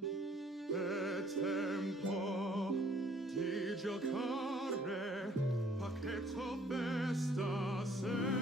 È tempo di giocare, pacchetto festa se.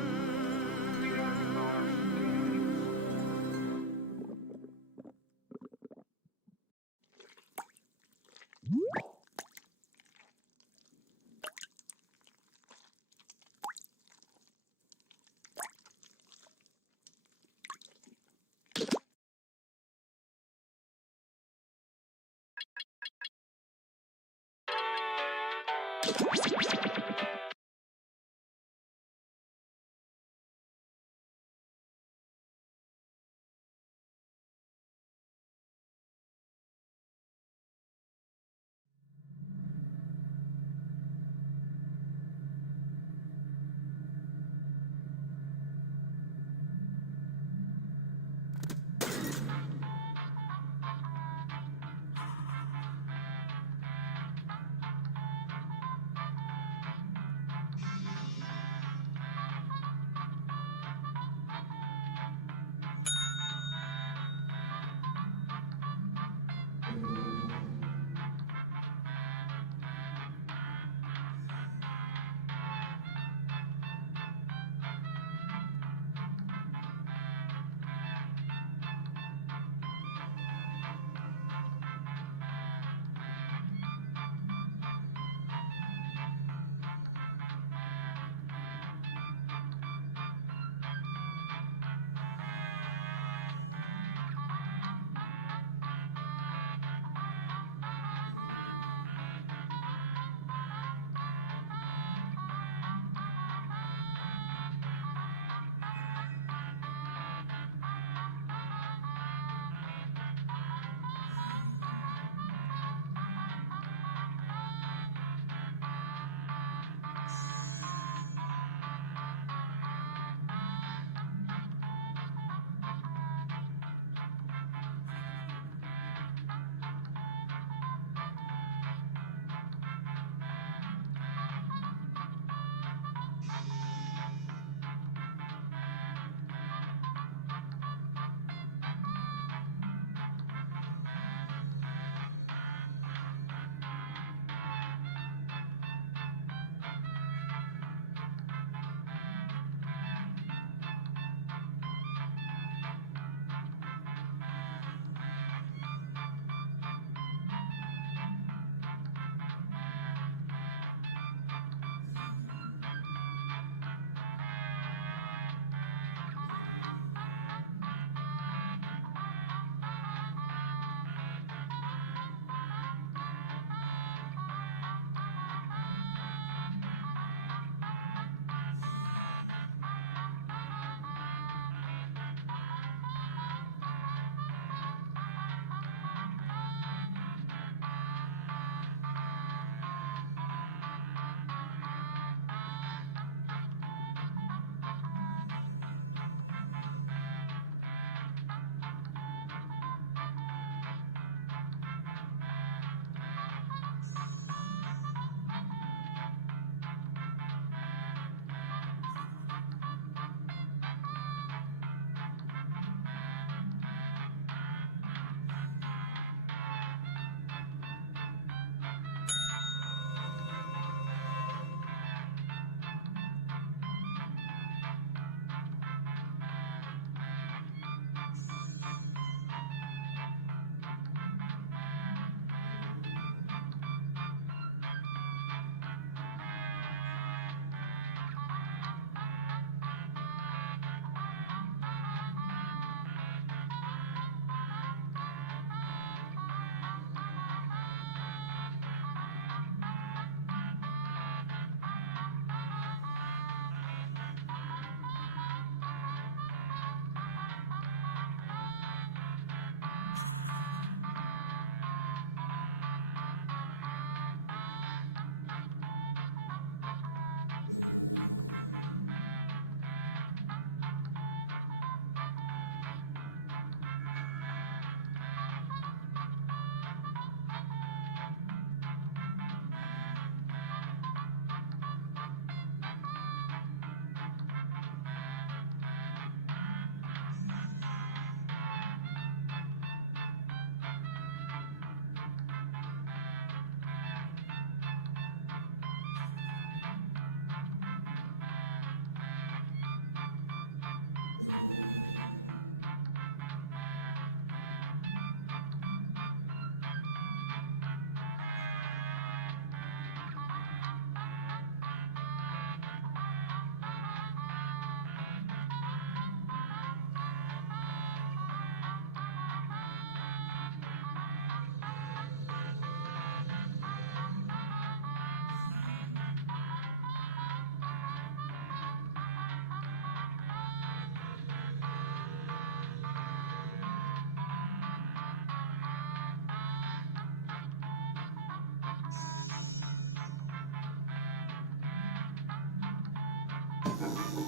The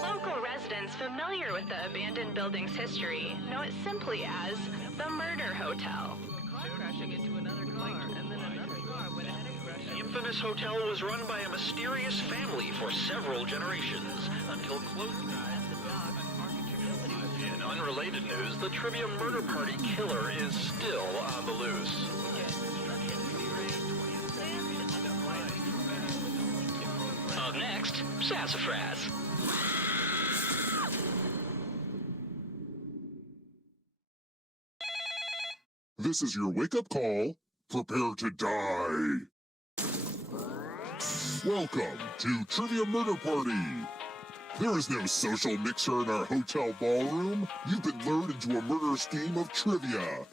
local residents familiar with the abandoned building's history know it simply as the Murder Hotel. Crashing into another car, and then another car went ahead and crashed. The infamous hotel was run by a mysterious family for several generations, until close. In unrelated news, the trivia murder party killer is still on the loose. Up next, Sassafras. This is your wake-up call. Prepare to die. Welcome to Trivia Murder Party. There is no social mixer in our hotel ballroom. You've been lured into a murderous game of trivia.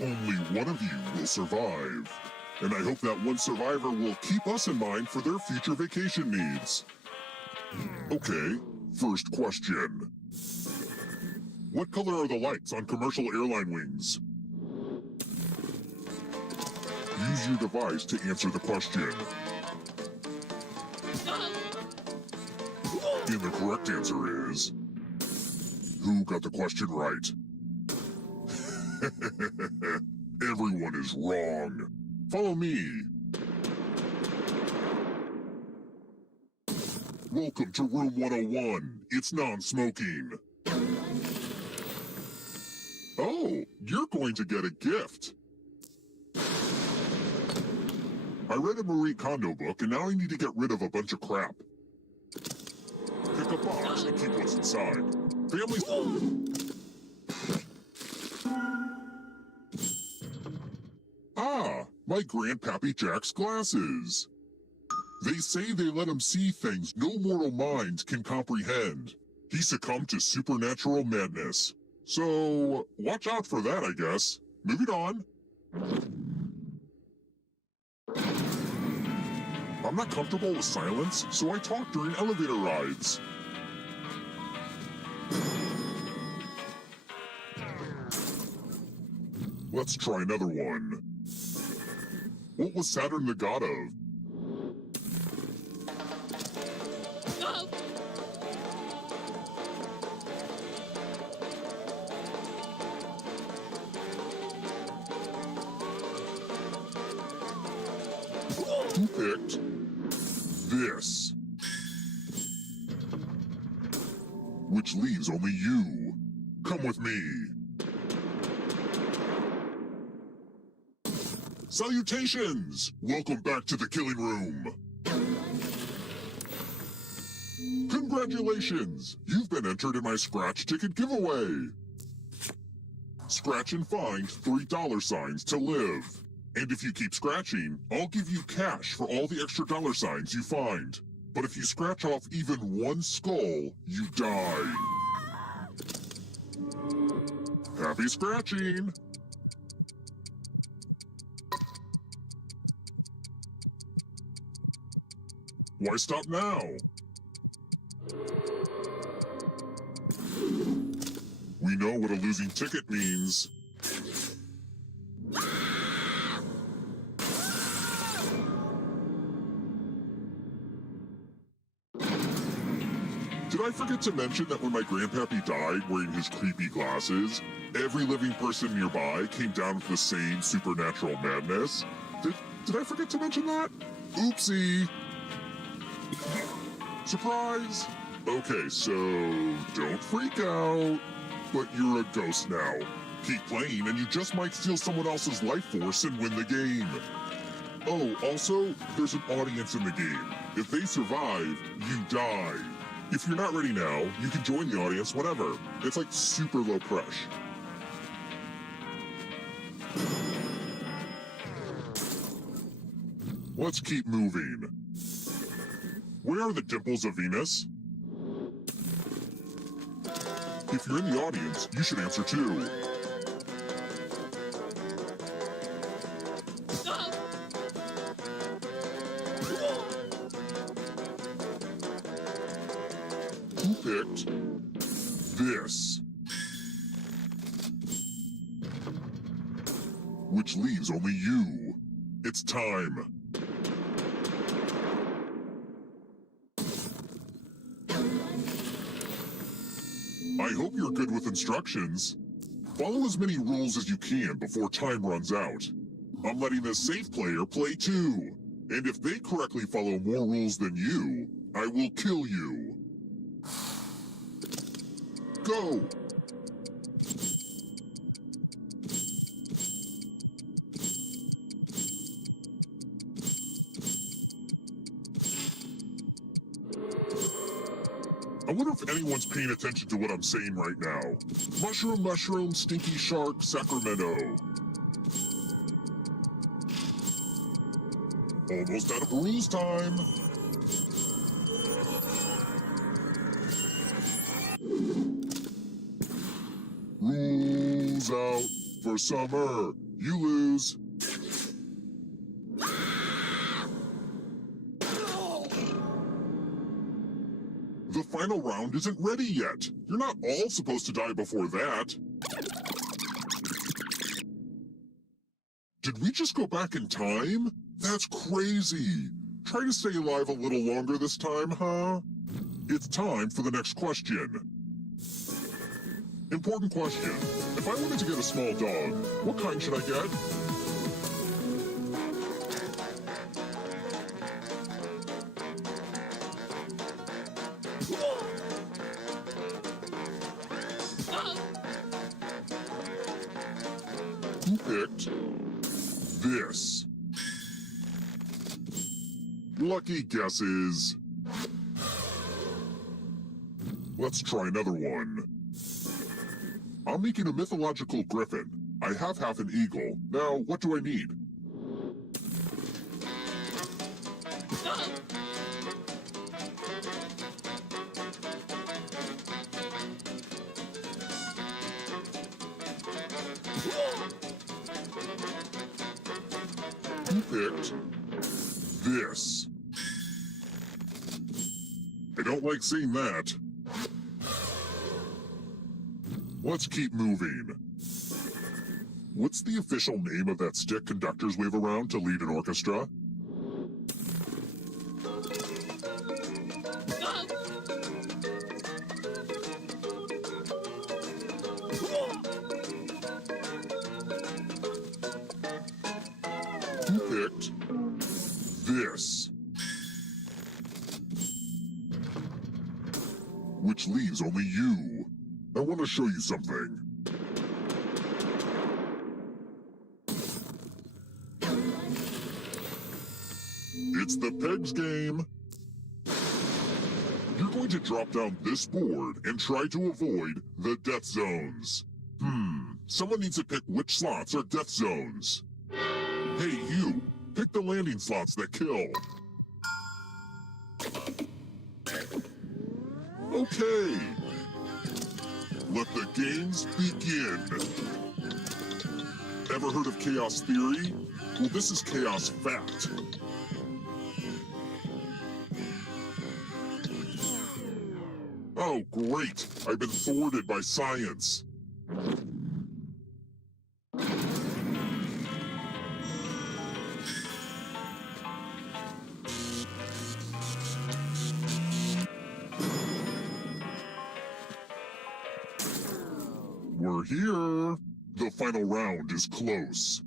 Only one of you will survive. And I hope that one survivor will keep us in mind for their future vacation needs. Okay, first question. What color are the lights on commercial airline wings? Use your device to answer the question. And the correct answer is... Who got the question right? Everyone is wrong. Follow me. Welcome to room 101. It's non-smoking. Oh, you're going to get a gift. I read a Marie Kondo book, and now I need to get rid of a bunch of crap. Pick a box and keep what's inside. Families... Ah, my Grandpappy Jack's glasses. They say they let him see things no mortal mind can comprehend. He succumbed to supernatural madness. So, watch out for that, I guess. Moving on. I'm not comfortable with silence, so I talk during elevator rides. Let's try another one. What was Saturn the god of? Who picked this? Which leaves only you. Come with me. Salutations! Welcome back to the killing room. Congratulations! You've been entered in my scratch ticket giveaway. Scratch and find $3 to live. And if you keep scratching, I'll give you cash for all the extra $signs you find. But if you scratch off even one skull, you die. Happy scratching! Why stop now? We know what a losing ticket means. Did I forget to mention that when my grandpappy died wearing his creepy glasses, every living person nearby came down with the same supernatural madness? Did I forget to mention that? Oopsie! Surprise! Okay, so don't freak out. But you're a ghost now. Keep playing and you just might steal someone else's life force and win the game. Oh, also, there's an audience in the game. If they survive, you die. If you're not ready now, you can join the audience whenever. It's like super low pressure. Let's keep moving. Where are the dimples of Venus? If you're in the audience, you should answer too. Who picked this? which leaves only you. It's time. I hope you're good with instructions. Follow as many rules as you can before time runs out. I'm letting the safe player play too. And if they correctly follow more rules than you, I will kill you. Go! I wonder if anyone's paying attention to what I'm saying right now. Mushroom, mushroom, stinky shark, Sacramento. Almost out of rules time. Rules out for summer. You lose. The final round isn't ready yet. You're not all supposed to die before that. Did we just go back in time? That's crazy. Try to stay alive a little longer this time, huh? It's time for the next question. Important question. If I wanted to get a small dog, what kind should I get? Who picked this? Lucky guesses. Let's try another one. I'm making a mythological griffin. I have half an eagle. Now, what do I need? Who picked this? I don't like seeing that. Let's keep moving. What's the official name of that stick conductors wave around to lead an orchestra? Who picked this? Which leaves only you. I want to show you something. It's the pegs game. You're going to drop down this board and try to avoid the death zones. Someone needs to pick which slots are death zones. Hey, you! Pick the landing slots that kill. Okay. Let the games begin. Ever heard of chaos theory? Well, this is chaos fact. Oh, great! I've been thwarted by science. We're here. The final round is close.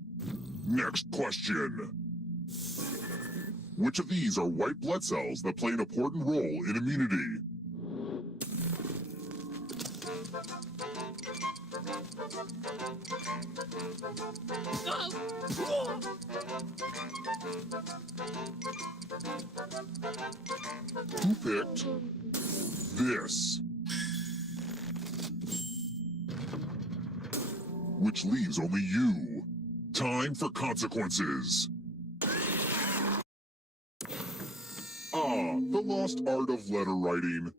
Next question. Which of these are white blood cells that play an important role in immunity? Who picked this? Which leaves only you. Time for consequences. The lost art of letter writing.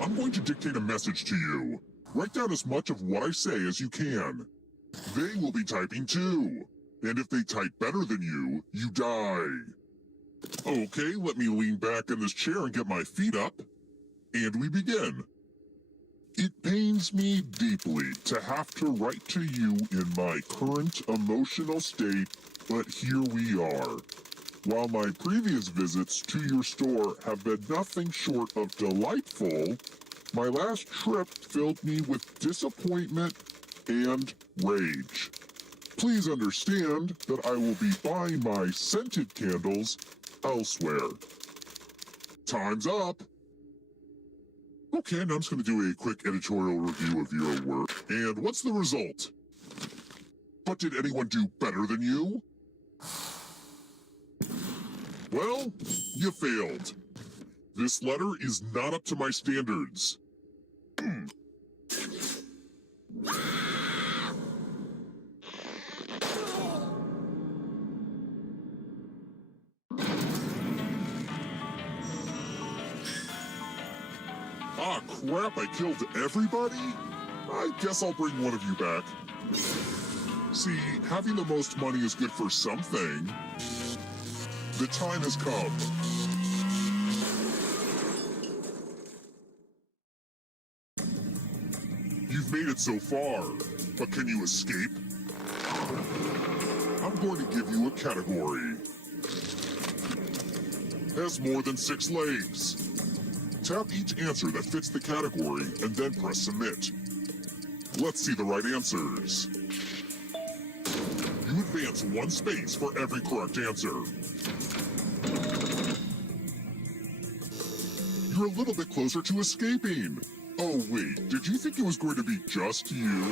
I'm going to dictate a message to you. Write down as much of what I say as you can. They will be typing too. And if they type better than you, you die. Okay, let me lean back in this chair and get my feet up. And we begin. It pains me deeply to have to write to you in my current emotional state, but here we are. While my previous visits to your store have been nothing short of delightful, my last trip filled me with disappointment and rage. Please understand that I will be buying my scented candles elsewhere. Time's up! Okay, now I'm just going to do a quick editorial review of your work. And what's the result? But did anyone do better than you? Well, you failed. This letter is not up to my standards. Ah, crap, I killed everybody? I guess I'll bring one of you back. See, having the most money is good for something. The time has come. You've made it so far, but can you escape? I'm going to give you a category. Has more than 6 legs. Tap each answer that fits the category and then press submit. Let's see the right answers. You advance 1 space for every correct answer. You're a little bit closer to escaping. Oh wait, did you think it was going to be just you?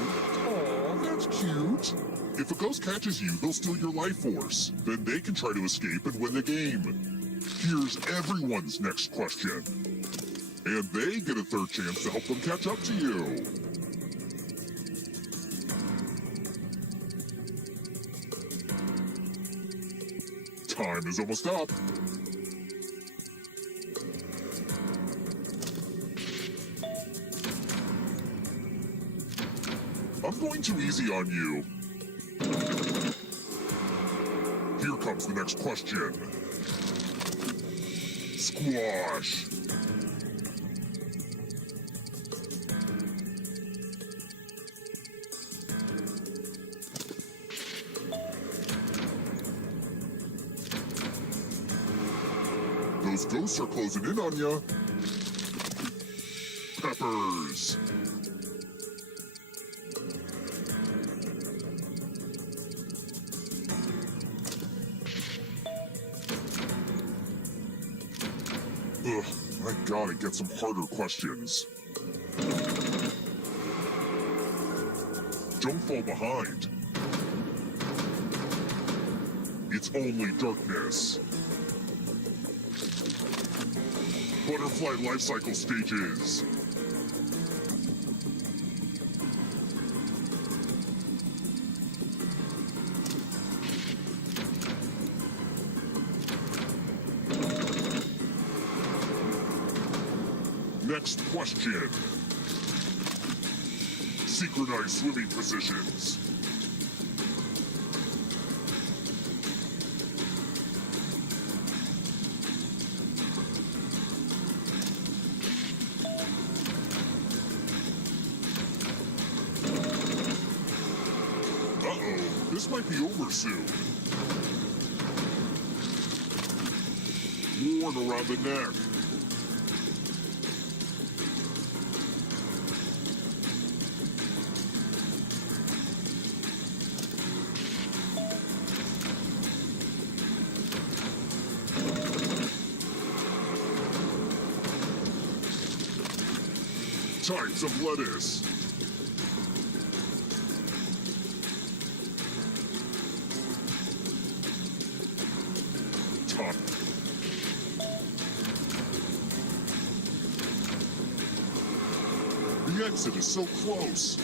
Aw, that's cute. If a ghost catches you, they'll steal your life force. Then they can try to escape and win the game. Here's everyone's next question. And they get a 3rd chance to help them catch up to you. Time is almost up. I'm going too easy on you. Here comes the next question. Squash. Those ghosts are closing in on ya. Peppers. Ugh, I gotta get some harder questions. Don't fall behind. It's only darkness. Butterfly life cycle stages. Next question. Synchronized swimming positions. Uh-oh, this might be over soon. Worn around the neck. Types of lettuce. Top. The exit is so close.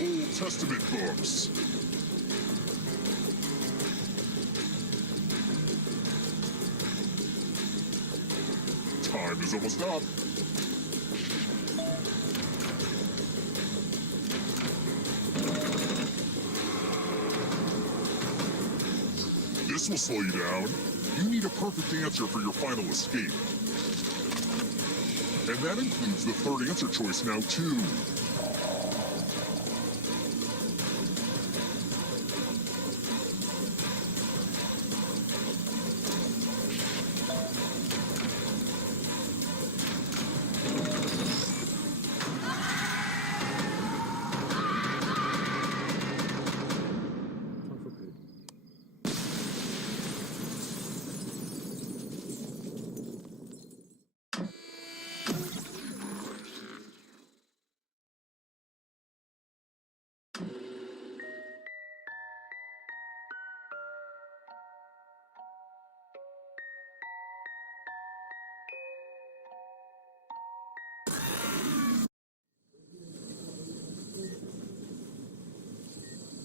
Old Testament books. Time is almost up. This will slow you down. You need a perfect answer for your final escape. And that includes the third answer choice now, too.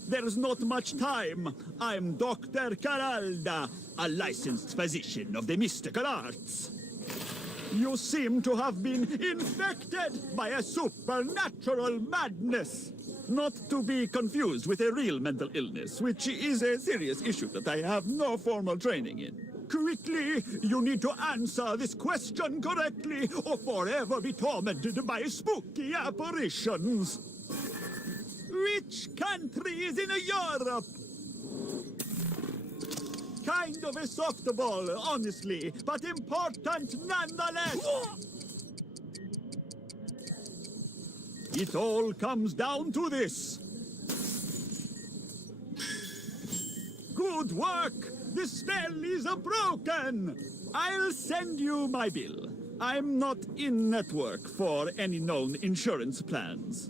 There's not much time. I'm Dr. Caralda, a licensed physician of the mystical arts. You seem to have been infected by a supernatural madness. Not to be confused with a real mental illness, which is a serious issue that I have no formal training in. Quickly, you need to answer this question correctly or forever be tormented by spooky apparitions. Which country is in Europe? Kind of a softball, honestly, but important nonetheless. It all comes down to this. Good work! The spell is broken! I'll send you my bill. I'm not in network for any known insurance plans.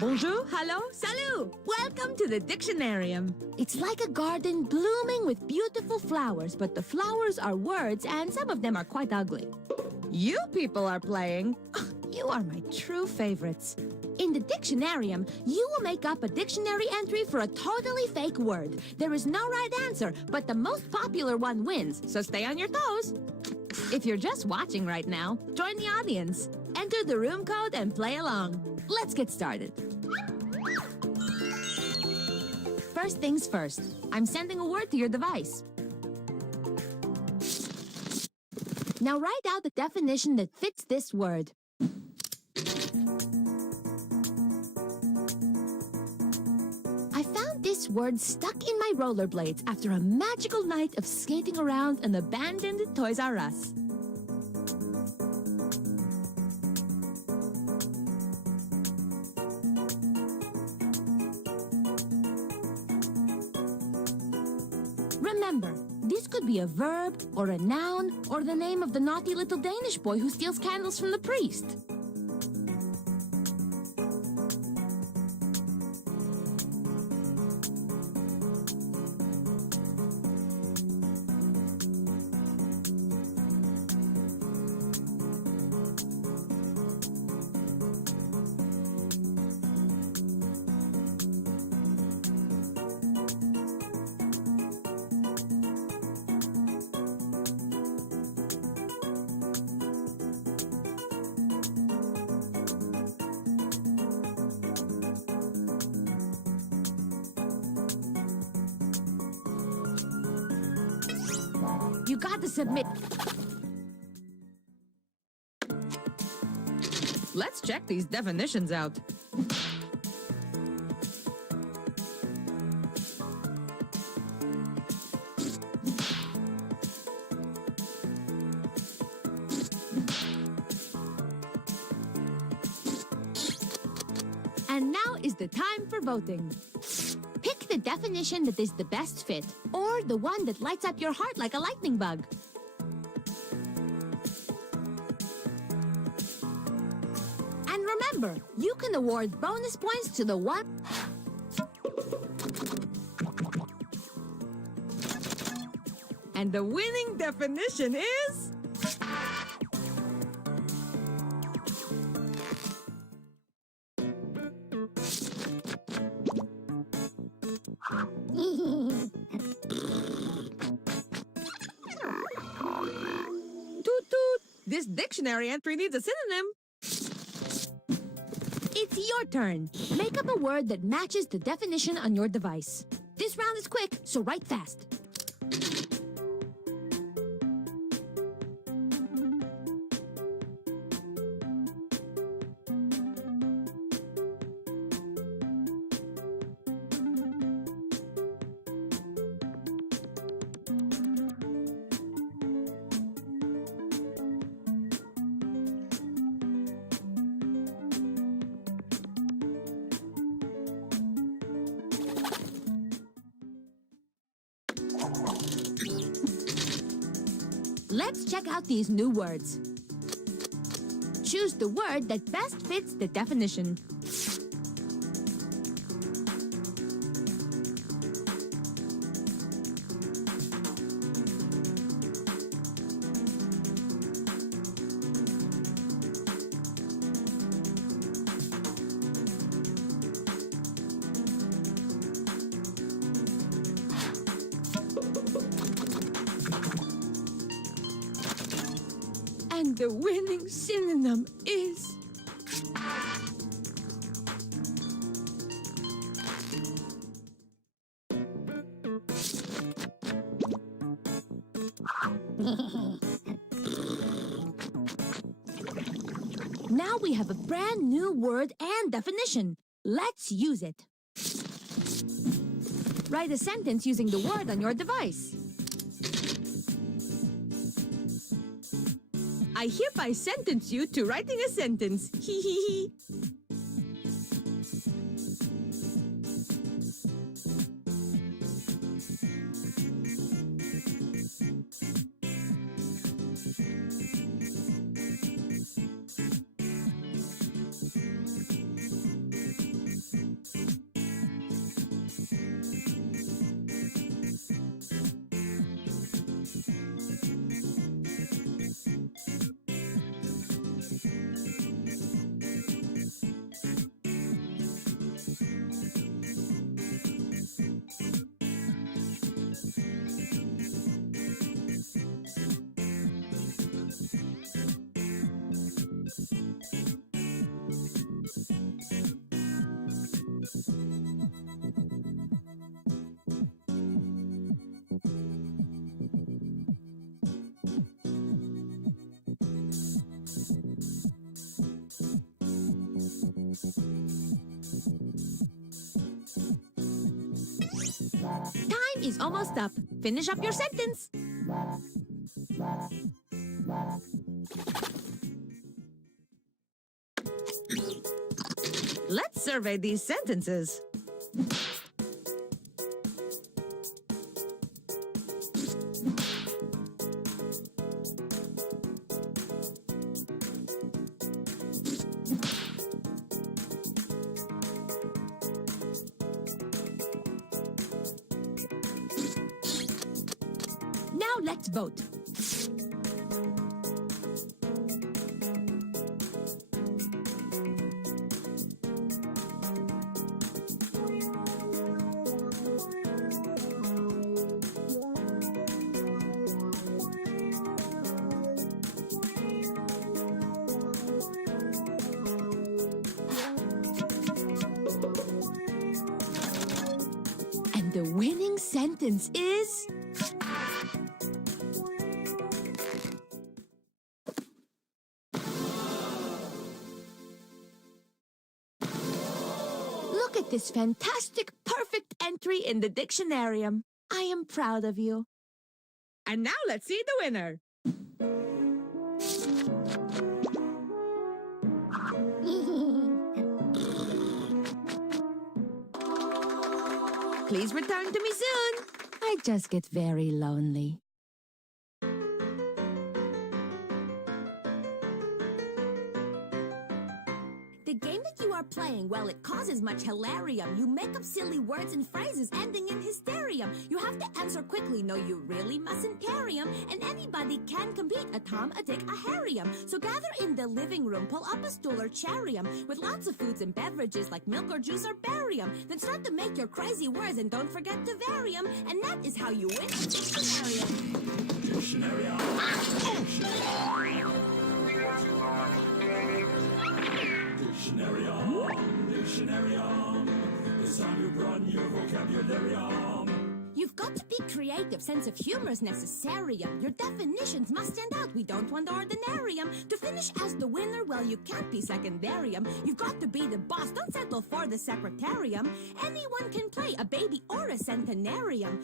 Bonjour, hello, salut! Welcome to the Dictionarium. It's like a garden blooming with beautiful flowers, but the flowers are words and some of them are quite ugly. You people are playing. You are my true favorites. In the Dictionarium, you will make up a dictionary entry for a totally fake word. There is no right answer, but the most popular one wins, so stay on your toes. If you're just watching right now, join the audience. Enter the room code and play along. Let's get started. First things first, I'm sending a word to your device. Now write out the definition that fits this word. I found this word stuck in my rollerblades after a magical night of skating around an abandoned Toys R Us. Remember, this could be a verb, or a noun, or the name of the naughty little Danish boy who steals candles from the priest. You got to submit. Let's check these definitions out. And now is the time for voting. Pick the definition that is the best fit, or the one that lights up your heart like a lightning bug. And remember, you can award bonus points to the one... And the winning definition is... Toot toot! This dictionary entry needs a synonym. It's your turn. Make up a word that matches the definition on your device. This round is quick, so write fast. Let's check out these new words. Choose the word that best fits the definition. And the winning synonym is... Now we have a brand new word and definition. Let's use it. Write a sentence using the word on your device. I hereby sentence you to writing a sentence. Hee hee hee. Time is almost up. Finish up your sentence. Let's survey these sentences. Now let's vote. And the winning sentence is... Look at this fantastic, perfect entry in the dictionarium. I am proud of you. And now let's see the winner. Please return to me soon. I just get very lonely. The game that you are playing, well, it causes much hilarium. You make up silly words and phrases ending in hysterium. You have to answer quickly, no, you really mustn't carry 'em. And anybody can compete, a Tom, a Dick, a Harry'em. So gather in the living room, pull up a stool or charium, with lots of foods and beverages like milk or juice or barium. Then start to make your crazy words and don't forget to vary 'em. And that is how you win the Dictionarium. Dictionarium. Dictionarium. It's time you broaden your vocabularium. You've got to be creative, sense of humor is necessarium. Your definitions must stand out, we don't want ordinarium. To finish as the winner, well, you can't be secondarium. You've got to be the boss, don't settle for the secretarium. Anyone can play a baby or a centenarium.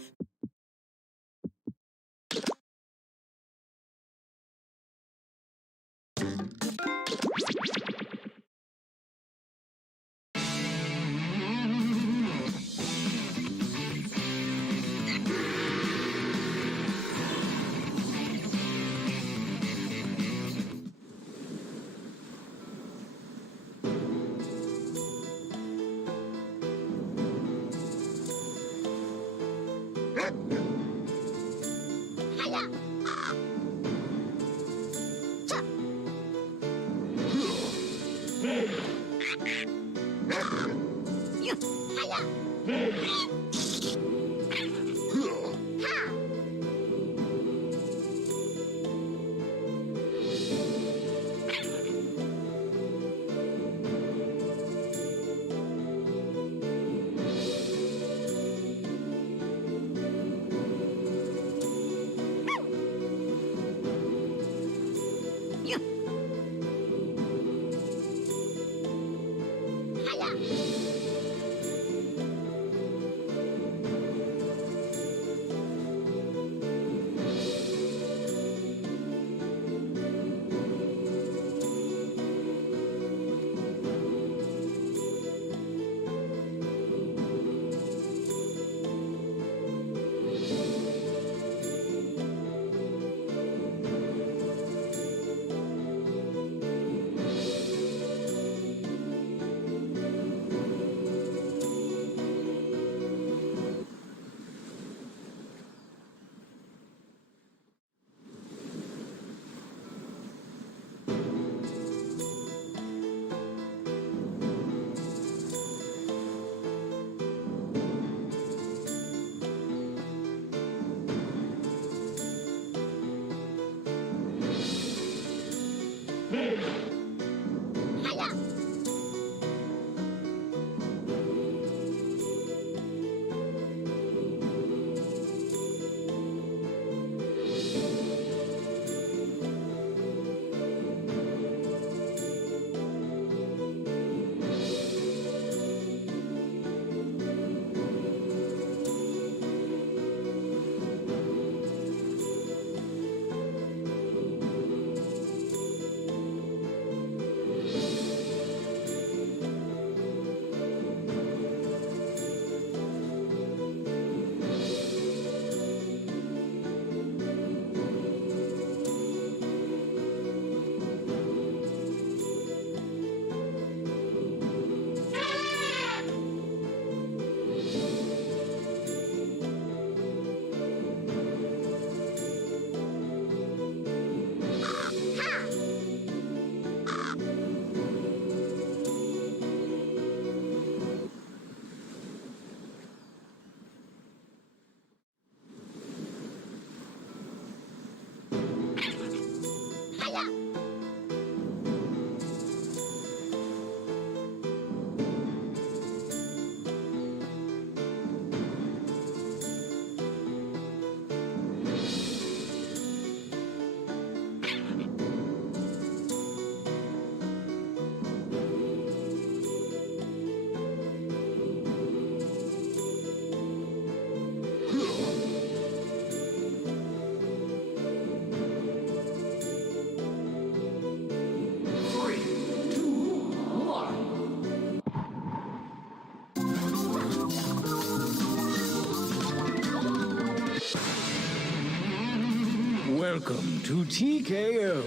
Welcome to TKO.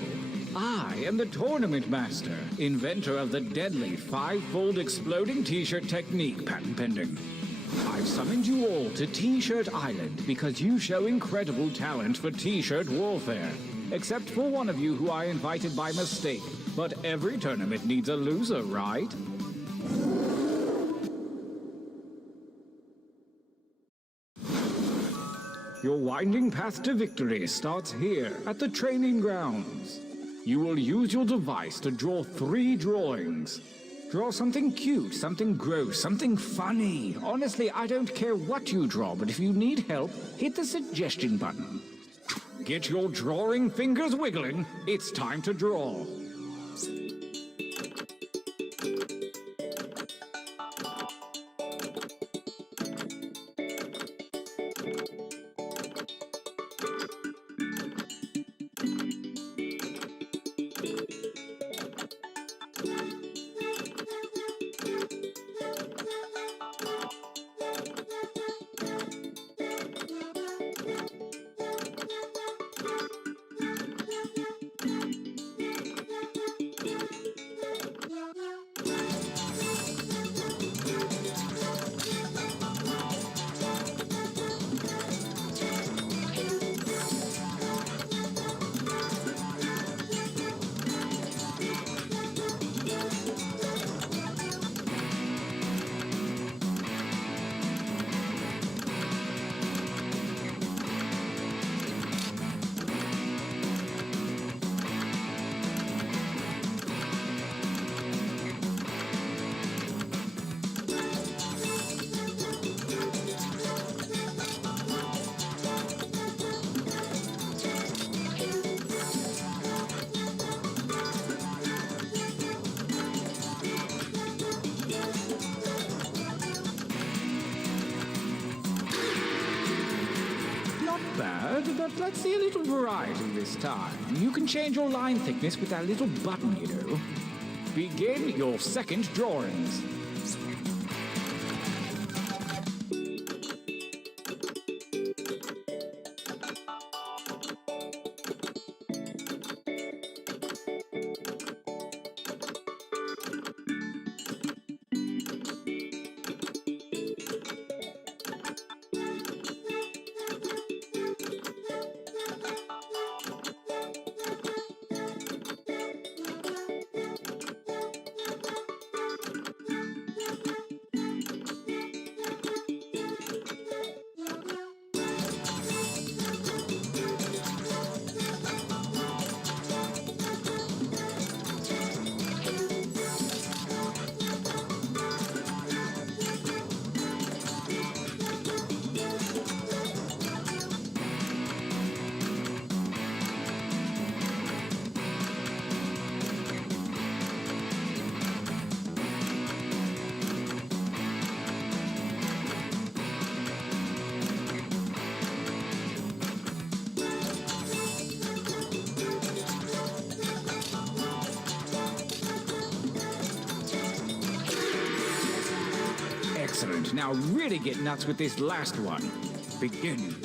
I am the Tournament Master, inventor of the deadly five-fold exploding t-shirt technique, patent pending. I've summoned you all to T-Shirt Island because you show incredible talent for t-shirt warfare. Except for one of you who I invited by mistake. But every tournament needs a loser, right? Your winding path to victory starts here, at the training grounds. You will use your device to draw 3 drawings. Draw something cute, something gross, something funny. Honestly, I don't care what you draw, but if you need help, hit the suggestion button. Get your drawing fingers wiggling. It's time to draw. But let's see a little variety this time. You can change your line thickness with that little button, you know. Begin your second drawings. Excellent. Now really get nuts with this last one. Begin.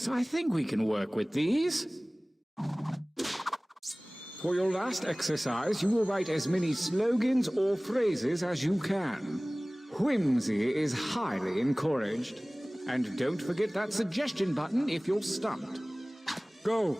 Yes, I think we can work with these. For your last exercise, you will write as many slogans or phrases as you can. Whimsy is highly encouraged. And don't forget that suggestion button if you're stumped. Go!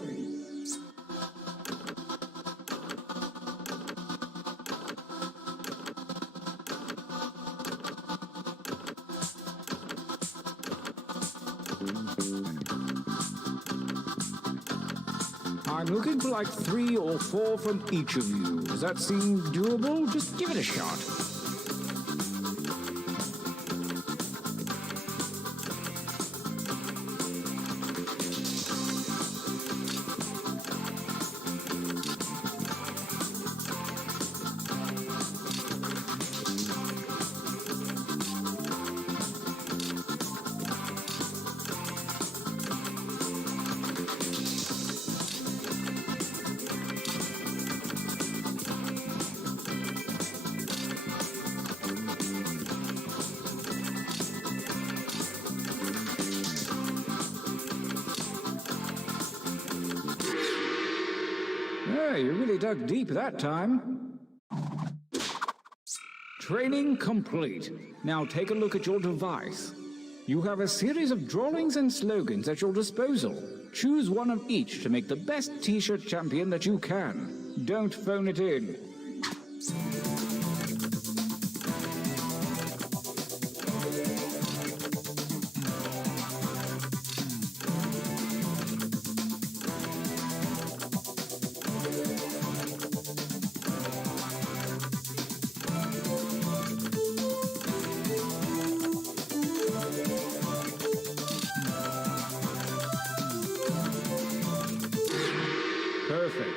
I'm looking for like 3 or 4 from each of you. Does that seem doable? Just give it a shot. Yeah, you really dug deep that time. Training complete. Now take a look at your device. You have a series of drawings and slogans at your disposal. Choose one of each to make the best t-shirt champion that you can. Don't phone it in. Perfect.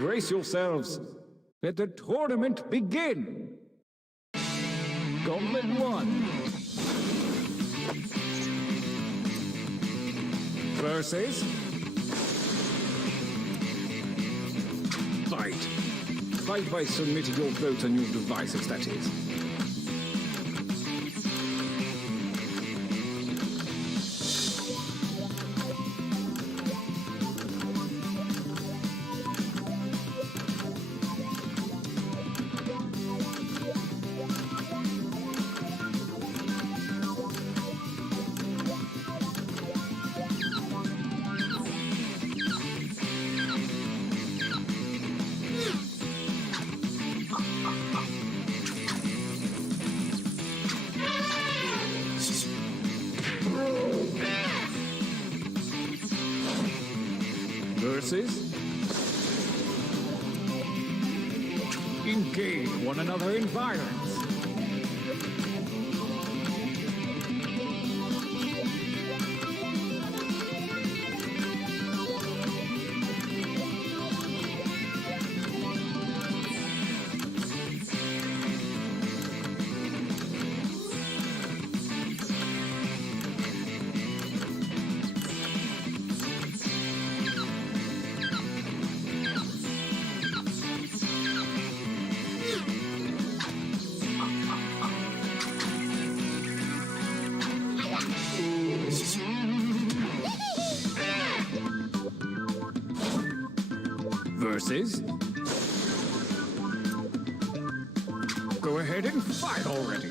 Brace yourselves. Let the tournament begin. Gauntlet 1. Versus... Fight. Fight by submitting your votes on your devices, that is. Versus... Engage one another in violence. Versus... Go ahead and fight already.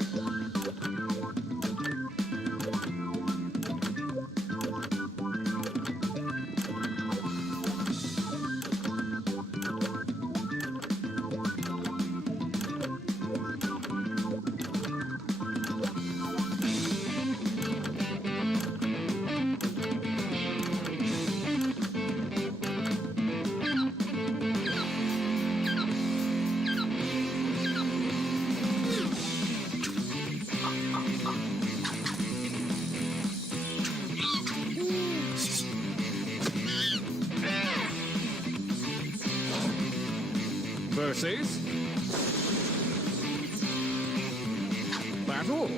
Versus... Battle.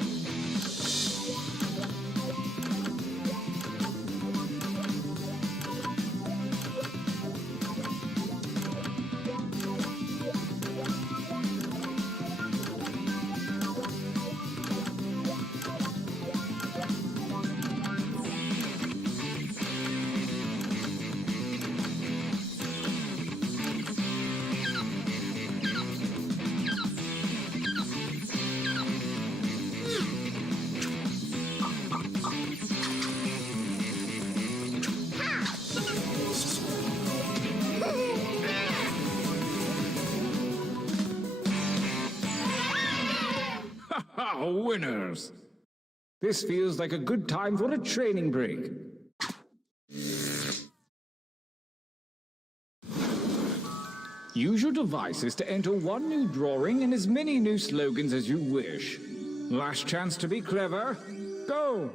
winners! This feels like a good time for a training break. Use your devices to enter one new drawing and as many new slogans as you wish. Last chance to be clever. Go!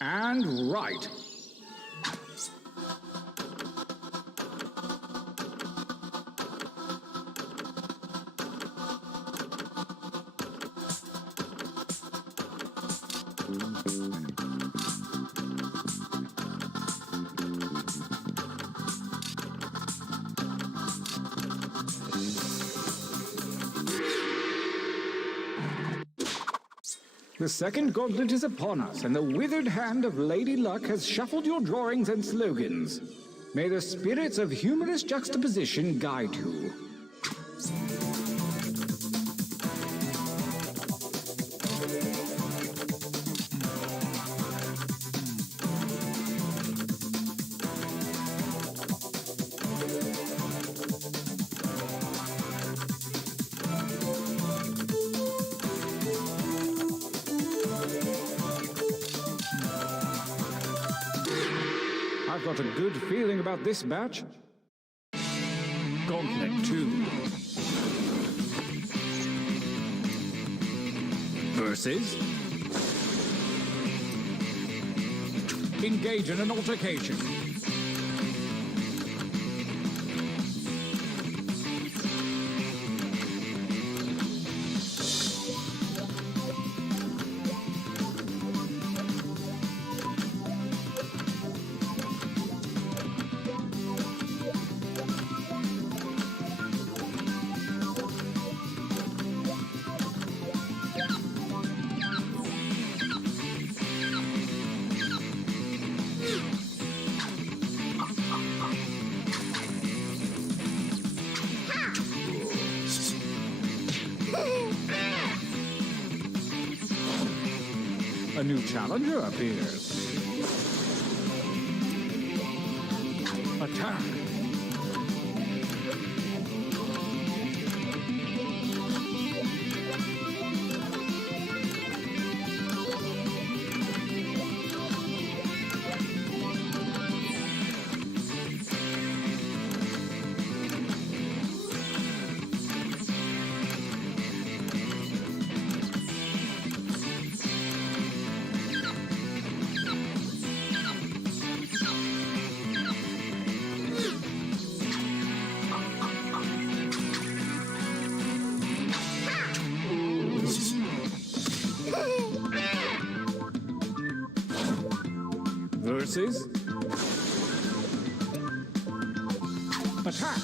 And right. The second gauntlet is upon us, and the withered hand of Lady Luck has shuffled your drawings and slogans. May the spirits of humorous juxtaposition guide you. I've got a good feeling about this batch. Gauntlet 2. Versus. Engage in an altercation. A new challenger appears. Attack! Versus. Attack!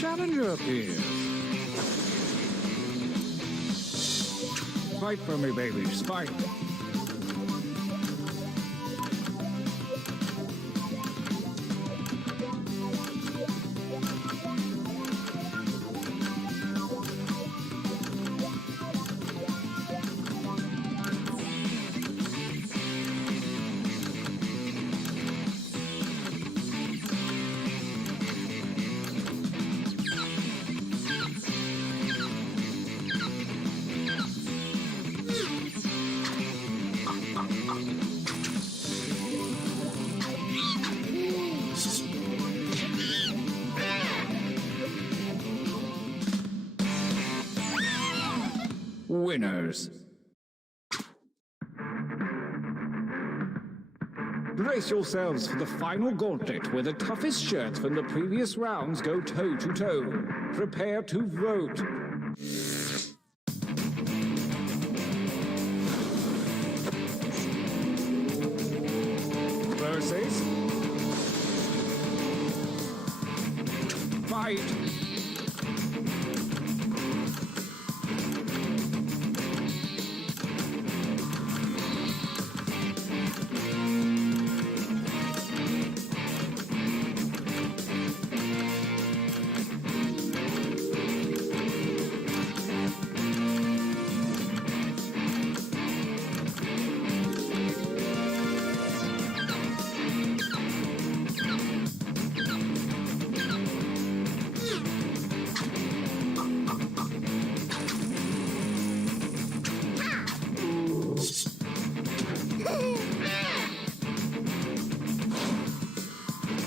challenger appears. Fight for me, babies, fight. Winners. Brace yourselves for the final gauntlet where the toughest shirts from the previous rounds go toe-to-toe. Prepare to vote. Versus... Fight!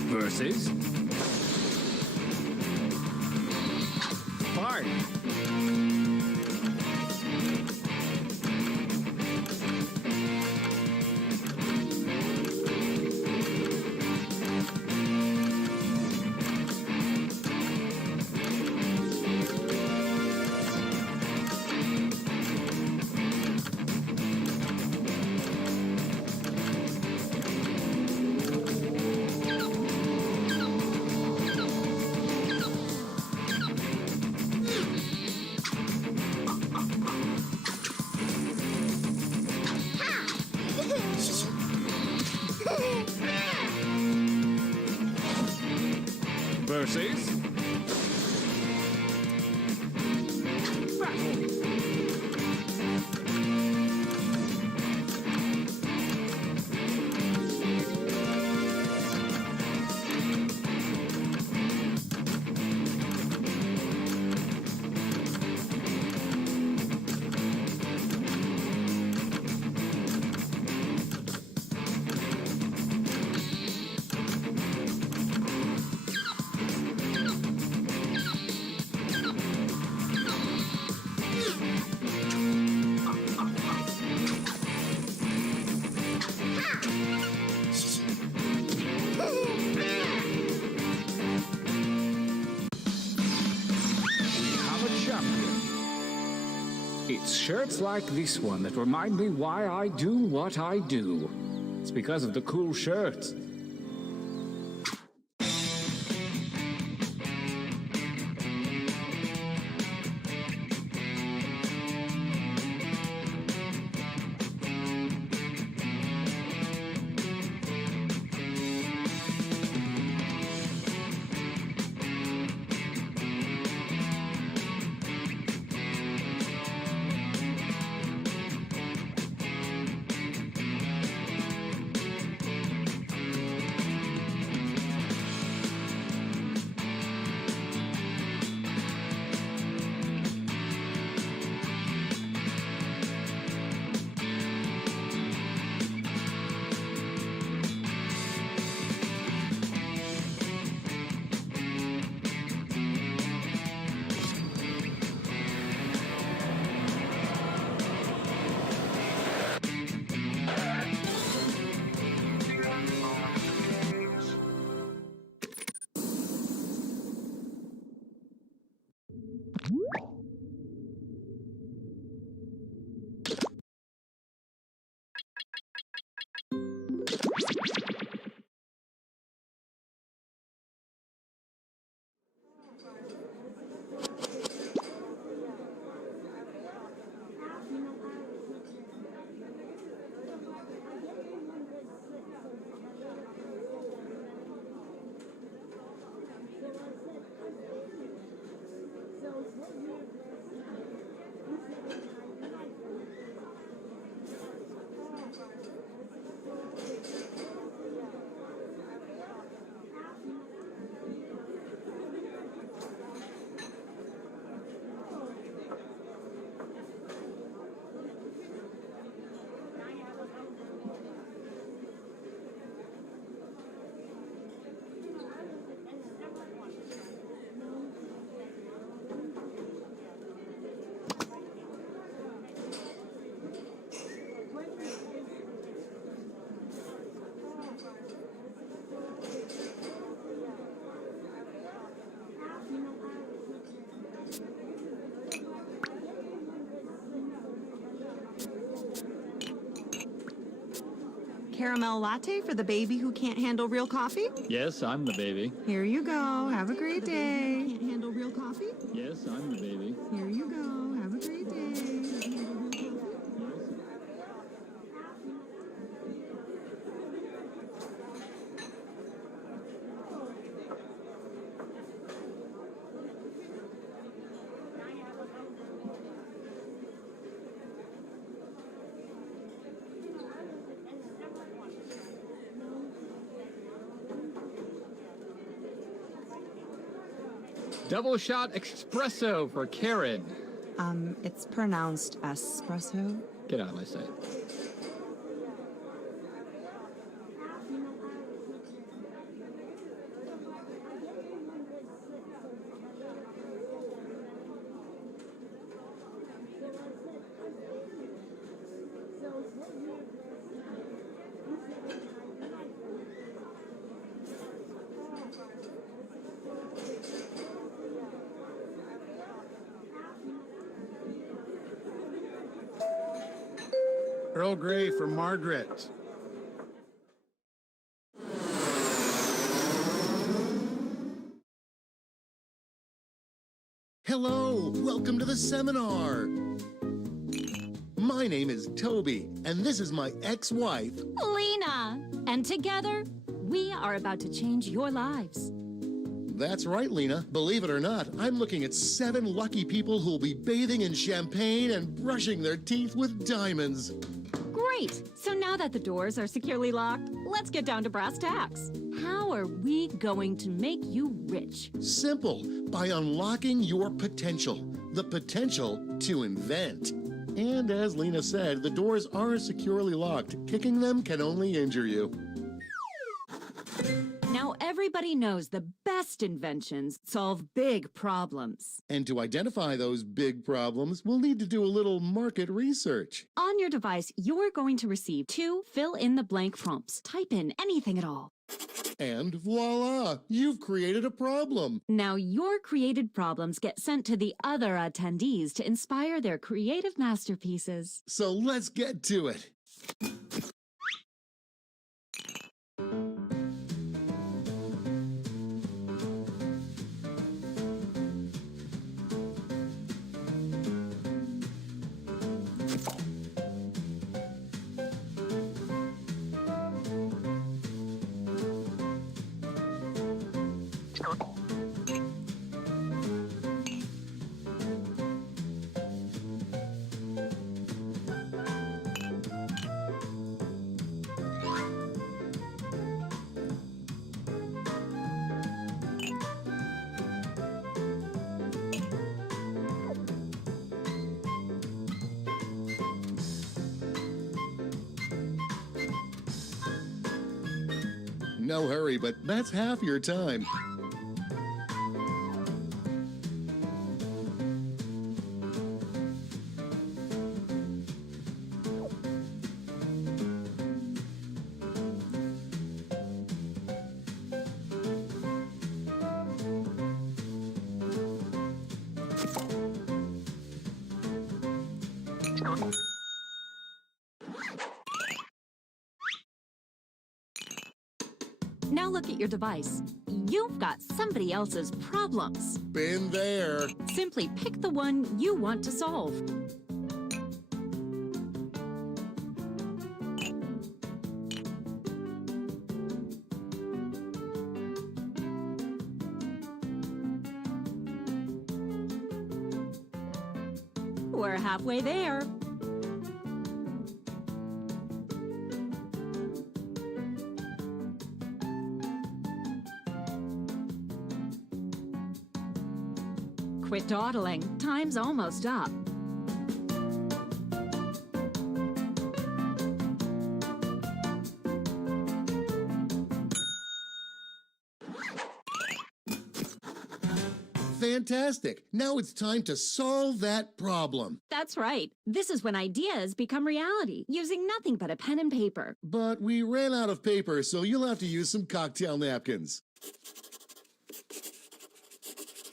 Versus... Fight! Versus... Battle! It's shirts like this one that remind me why I do what I do. It's because of the cool shirts. caramel latte for the baby who can't handle real coffee? Yes, I'm the baby. Here you go. Have a great day. Can't handle real coffee? Yes, I'm the baby. Here you go. Have a great day. Double shot espresso for Karen. It's pronounced espresso. Get out of my sight. Earl Grey for Margaret. Hello, welcome to the seminar. My name is Toby, and this is my ex-wife, Lena! And together, we are about to change your lives. That's right, Lena. Believe it or not, I'm looking at 7 lucky people who'll be bathing in champagne and brushing their teeth with diamonds. Great! So now that the doors are securely locked, let's get down to brass tacks. How are we going to make you rich? Simple, by unlocking your potential. The potential to invent. And as Lena said, the doors are securely locked. Kicking them can only injure you. Now everybody knows the best inventions solve big problems. And to identify those big problems, we'll need to do a little market research. On your device, you're going to receive 2 fill-in-the-blank prompts. Type in anything at all. And voila, you've created a problem. Now your created problems get sent to the other attendees to inspire their creative masterpieces. So let's get to it. No hurry, but that's half your time. Now look at your device. You've got somebody else's problems. Been there. Simply pick the one you want to solve. We're halfway there. Quit dawdling. Time's almost up. Fantastic. Now it's time to solve that problem. That's right. This is when ideas become reality, using nothing but a pen and paper. But we ran out of paper, so you'll have to use some cocktail napkins.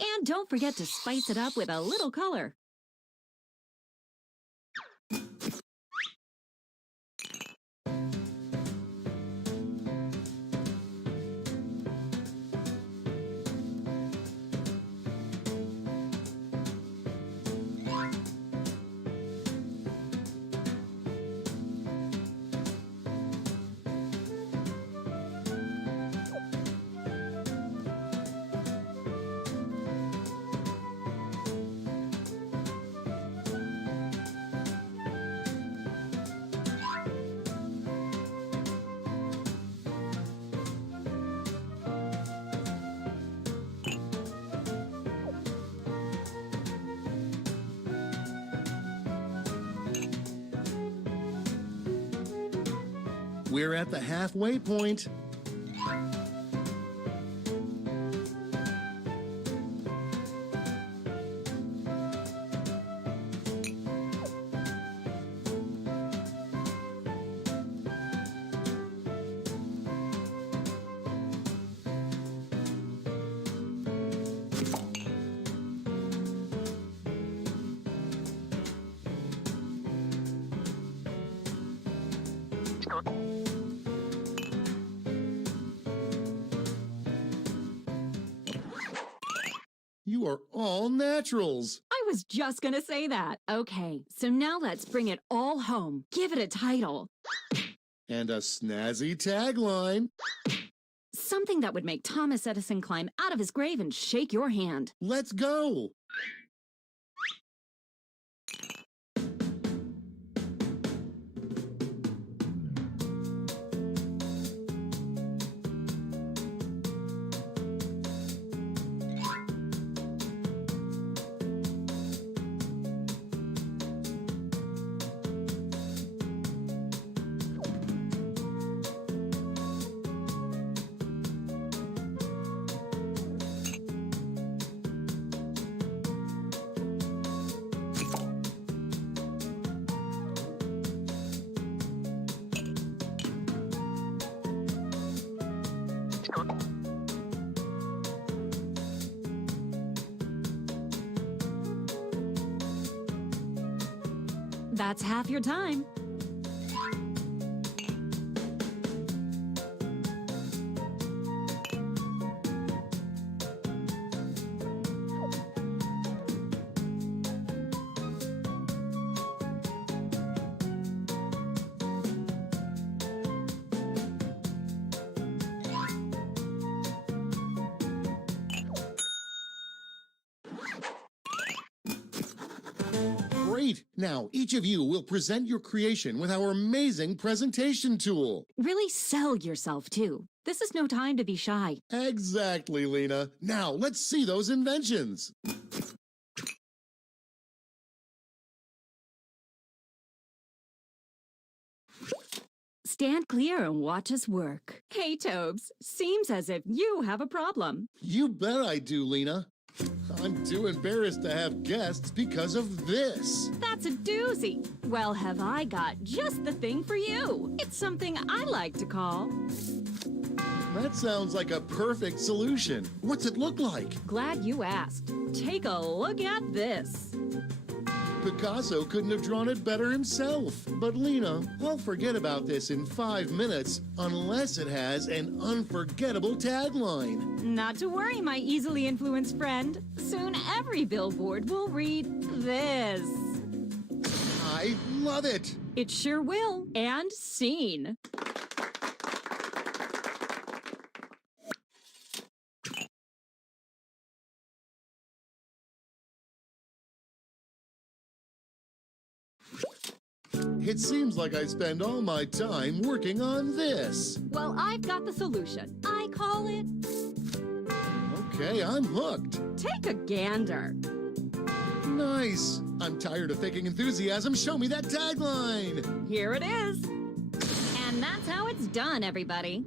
And don't forget to spice it up with a little color. We're at the halfway point. You are all naturals. I was just gonna say that. Okay, so now let's bring it all home. Give it a title. And a snazzy tagline. Something that would make Thomas Edison climb out of his grave and shake your hand. Let's go. That's half your time. Great! Now, each of you will present your creation with our amazing presentation tool. Really sell yourself, too. This is no time to be shy. Exactly, Lena. Now, let's see those inventions. Stand clear and watch us work. Hey, Tobes, seems as if you have a problem. You bet I do, Lena. I'm too embarrassed to have guests because of this. That's a doozy. Well, have I got just the thing for you. It's something I like to call... That sounds like a perfect solution. What's it look like? Glad you asked. Take a look at this. Picasso couldn't have drawn it better himself. But Lena, I'll forget about this in 5 minutes unless it has an unforgettable tagline. Not to worry, my easily influenced friend. Soon every billboard will read this. I love it. It sure will. And scene. It seems like I spend all my time working on this. Well, I've got the solution. I call it... Okay, I'm hooked. Take a gander. Nice. I'm tired of faking enthusiasm. Show me that tagline. Here it is. And that's how it's done, everybody.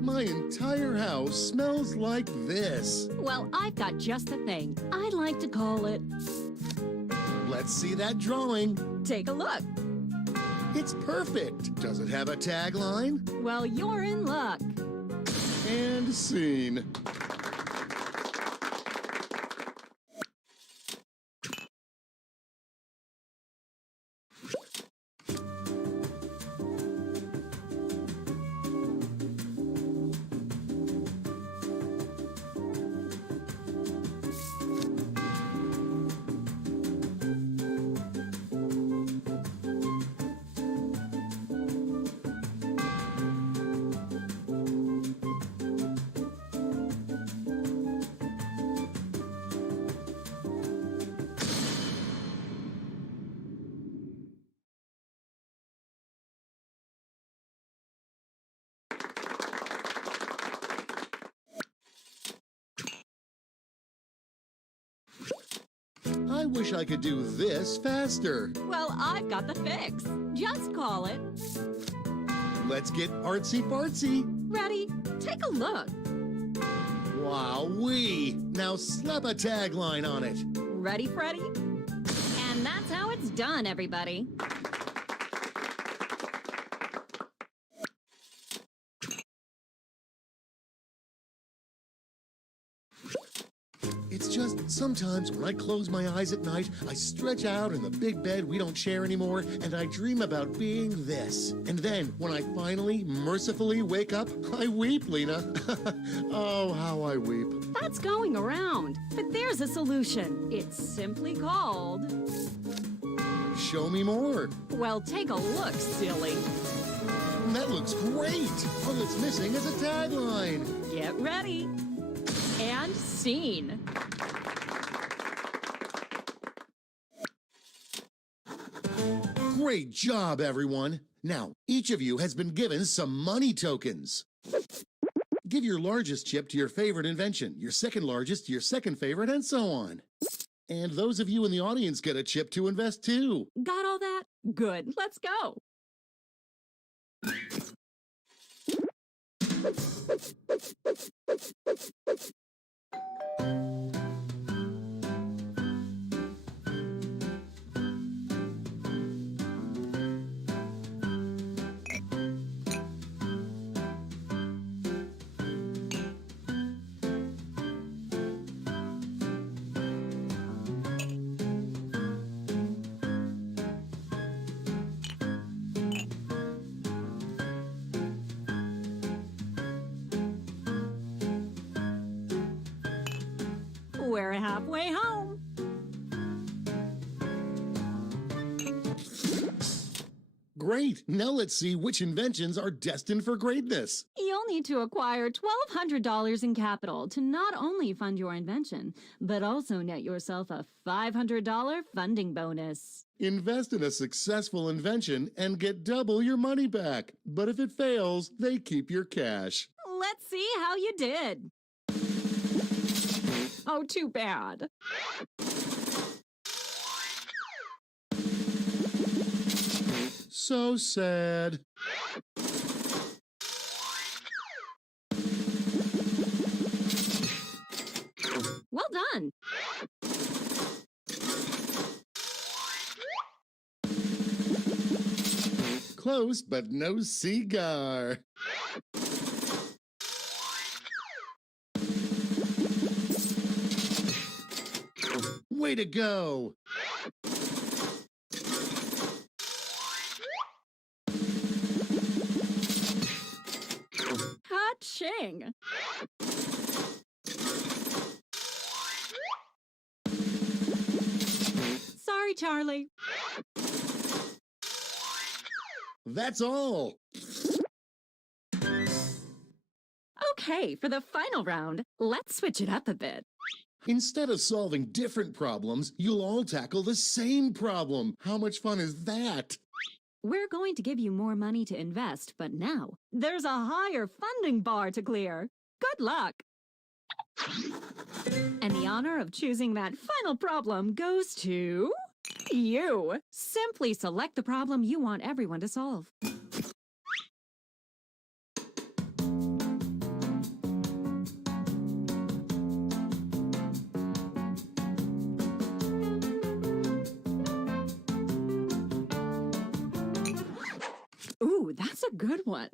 My entire house smells like this. Well, I've got just the thing. I like to call it... Let's see that drawing. Take a look. It's perfect. Does it have a tagline? Well, you're in luck. And scene. I wish I could do this faster. Well, I've got the fix. Just call it. Let's get artsy fartsy. Ready? Take a look. Wowee! Now slap a tagline on it. Ready, Freddy? And that's how it's done, everybody. It's just sometimes when I close my eyes at night, I stretch out in the big bed we don't share anymore, and I dream about being this. And then, when I finally, mercifully wake up, I weep, Lena. Oh, how I weep. That's going around. But there's a solution. It's simply called... Show me more. Well, take a look, silly. That looks great. All that's missing is a tagline. Get ready. And scene. Great job, everyone. Now, each of you has been given some money tokens. Give your largest chip to your favorite invention, your second largest to your second favorite, and so on. And those of you in the audience get a chip to invest too. Got all that? Good. Let's go. We're halfway home. Great. Now let's see which inventions are destined for greatness. You'll need to acquire $1,200 in capital to not only fund your invention, but also net yourself a $500 funding bonus. Invest in a successful invention and get double your money back. But if it fails, they keep your cash. Let's see how you did. Oh, too bad. So sad. Well done. Close, but no cigar. Way to go! Ka-ching! Sorry, Charlie. That's all. Okay, for the final round, let's switch it up a bit. Instead of solving different problems, you'll all tackle the same problem. How much fun is that? We're going to give you more money to invest, but now there's a higher funding bar to clear. Good luck! And the honor of choosing that final problem goes to... you. Simply select the problem you want everyone to solve. Ooh, that's a good one.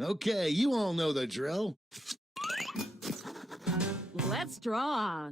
Okay, you all know the drill. Let's draw.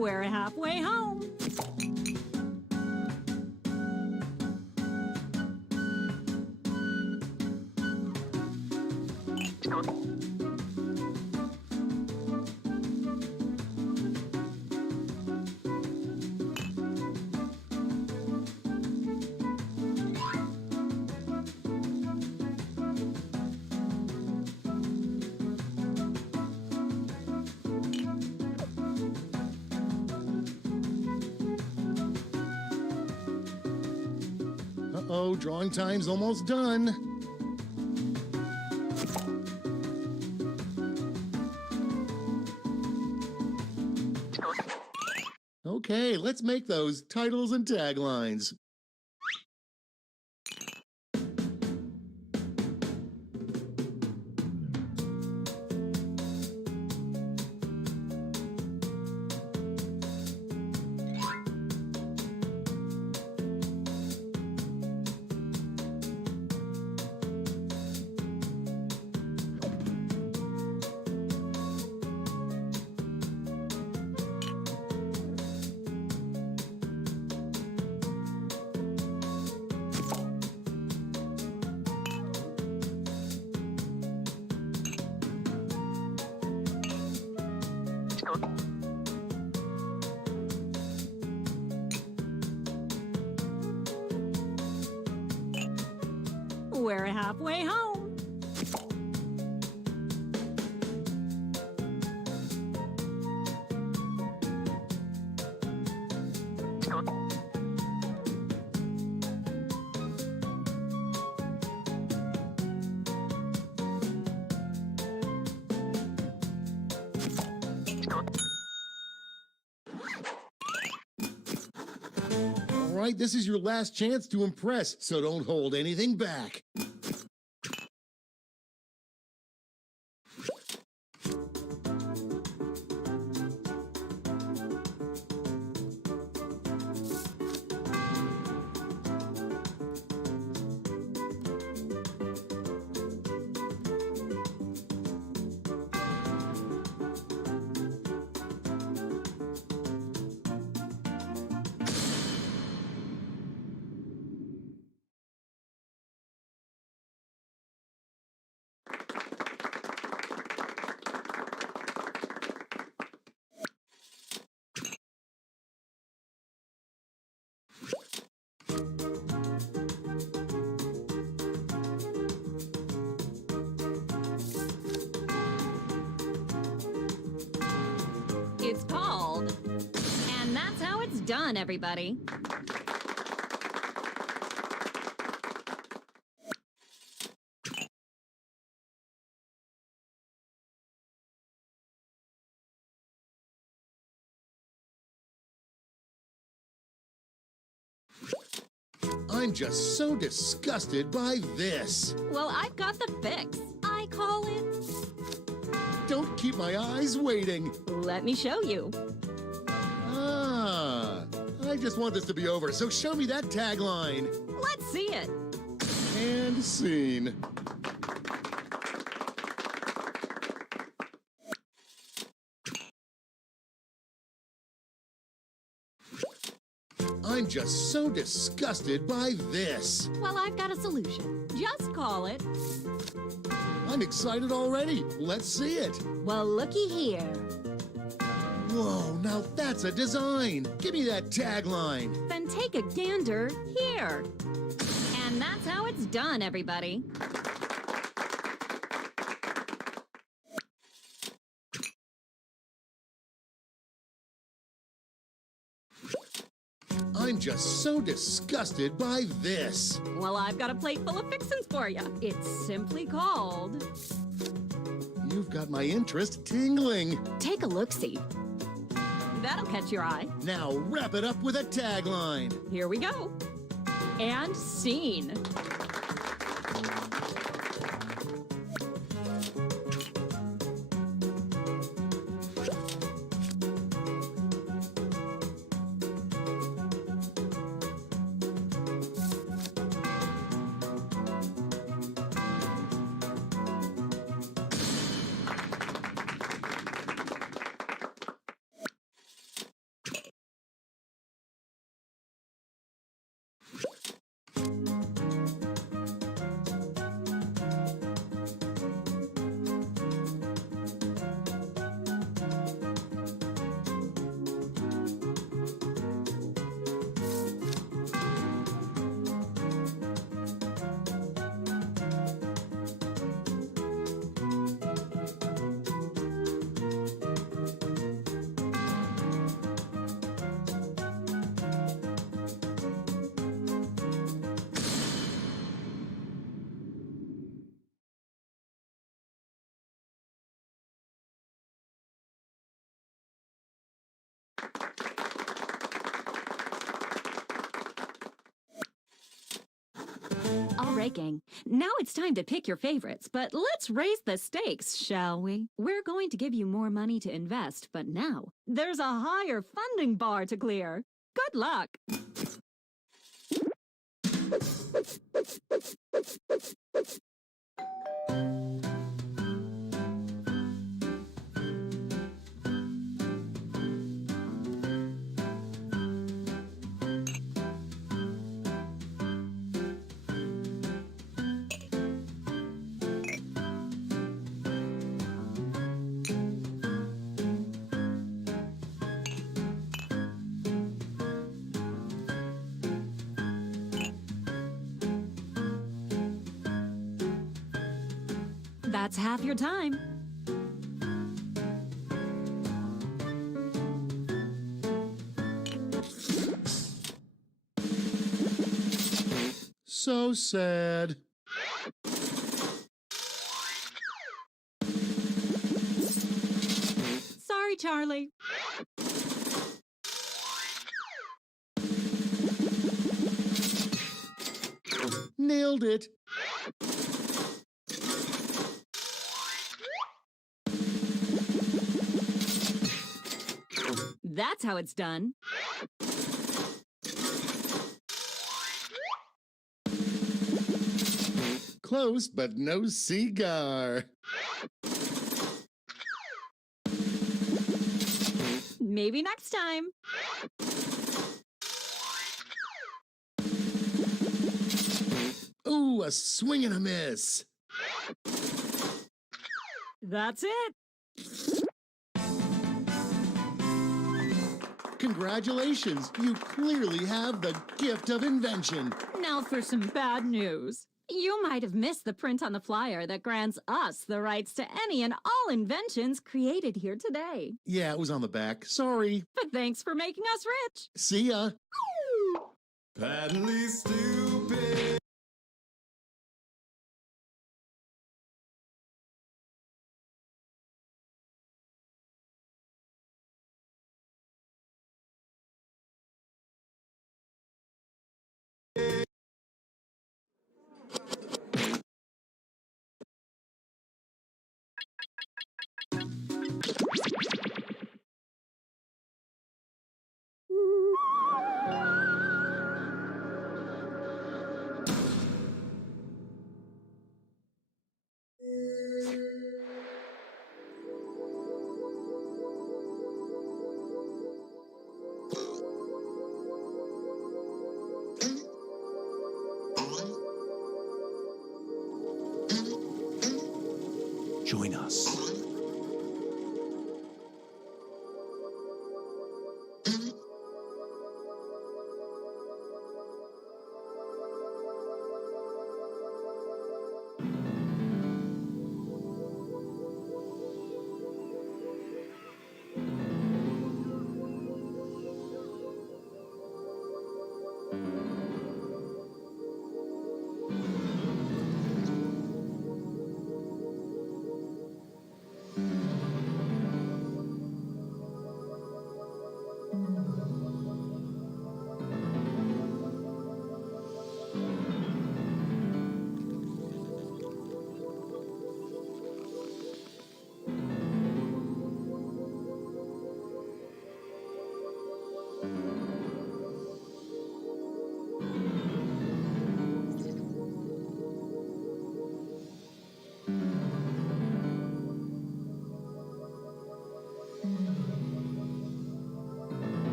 We're halfway home. Uh-oh, drawing time's almost done. Okay, let's make those titles and taglines. We're halfway home. All right, this is your last chance to impress, so don't hold anything back. It's called. And that's how it's done, everybody. I'm just so disgusted by this. Well, I've got the fix. I call it. Don't keep my eyes waiting. Let me show you. Ah, I just want this to be over, so show me that tagline. Let's see it. And scene. I'm just so disgusted by this. Well, I've got a solution. Just call it. I'm excited already. Let's see it. Well, looky here. Whoa, now that's a design. Give me that tagline. Then take a gander here. And that's how it's done, everybody. I'm just so disgusted by this. Well, I've got a plate full of fixins for you. It's simply called... You've got my interest tingling. Take a look-see. That'll catch your eye. Now wrap it up with a tagline. Here we go. And scene. All right, gang. Now it's time to pick your favorites, but let's raise the stakes, shall we? We're going to give you more money to invest, but now there's a higher funding bar to clear. Good luck. That's half your time. So sad. Sorry, Charlie. Nailed it. That's how it's done. Close, but no cigar. Maybe next time. Ooh, a swing and a miss. That's it. Congratulations, you clearly have the gift of invention. Now for some bad news. You might have missed the print on the flyer that grants us the rights to any and all inventions created here today. Yeah, it was on the back. Sorry. But thanks for making us rich. See ya. Patently stupid. Join us.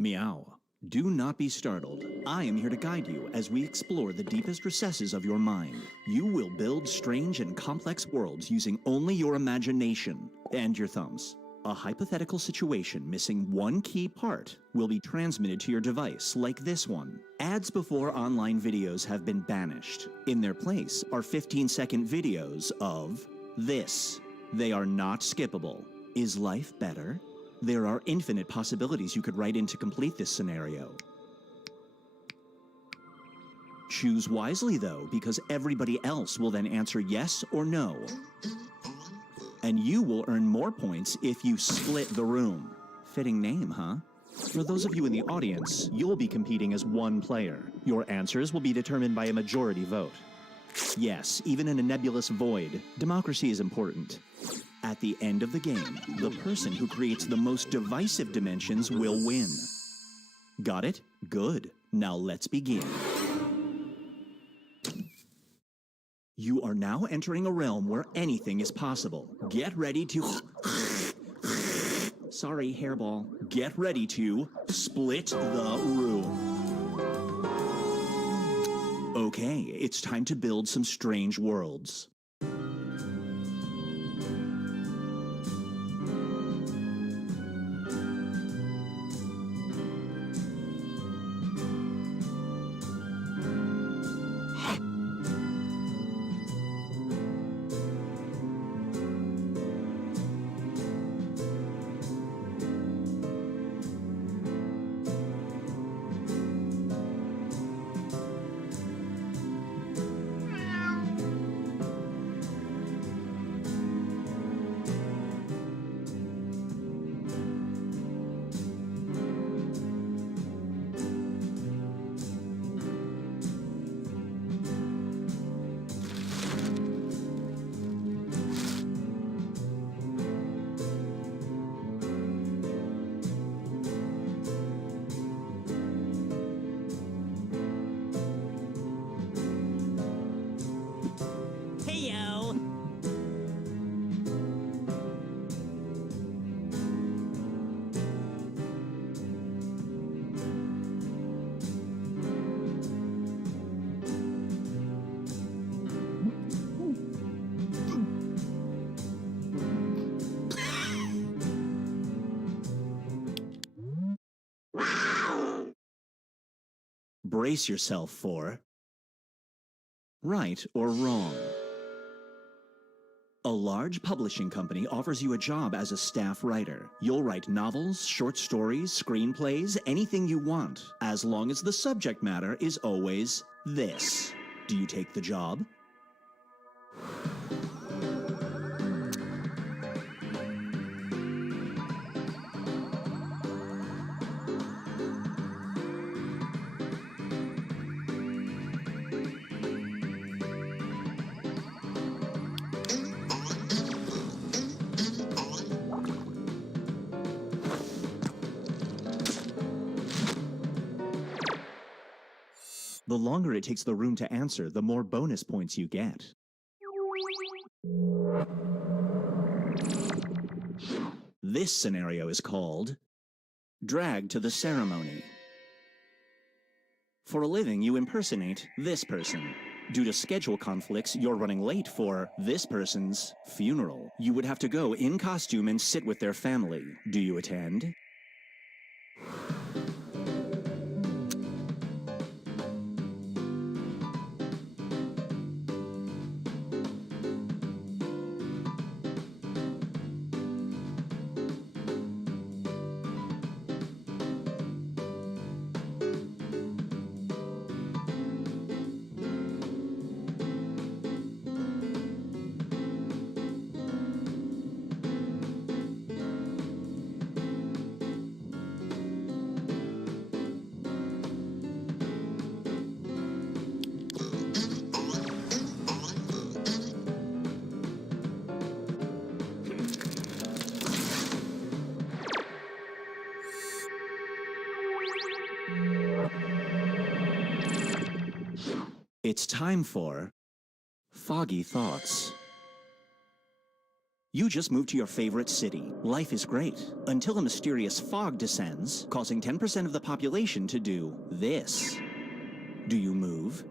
Meow. Do not be startled. I am here to guide you as we explore the deepest recesses of your mind. You will build strange and complex worlds using only your imagination and your thumbs. A hypothetical situation missing one key part will be transmitted to your device, like this one. Ads before online videos have been banished. In their place are 15-second videos of this. They are not skippable. Is life better? There are infinite possibilities you could write in to complete this scenario. Choose wisely, though, because everybody else will then answer yes or no. And you will earn more points if you split the room. Fitting name, huh? For those of you in the audience, you'll be competing as one player. Your answers will be determined by a majority vote. Yes, even in a nebulous void, democracy is important. At the end of the game, the person who creates the most divisive dimensions will win. Got it? Good. Now let's begin. You are now entering a realm where anything is possible. Get ready to... Sorry, hairball. Get ready to split the room. Okay, it's time to build some strange worlds. Brace yourself for right or wrong. A large publishing company offers you a job as a staff writer. You'll write novels, short stories, screenplays, anything you want, as long as the subject matter is always this. Do you take the job? The longer it takes the room to answer, the more bonus points you get. This scenario is called Drag to the Ceremony. For a living, you impersonate this person. Due to schedule conflicts, you're running late for this person's funeral. You would have to go in costume and sit with their family. Do you attend? It's time for Foggy Thoughts. You just moved to your favorite city. Life is great, until a mysterious fog descends, causing 10% of the population to do this. Do you move?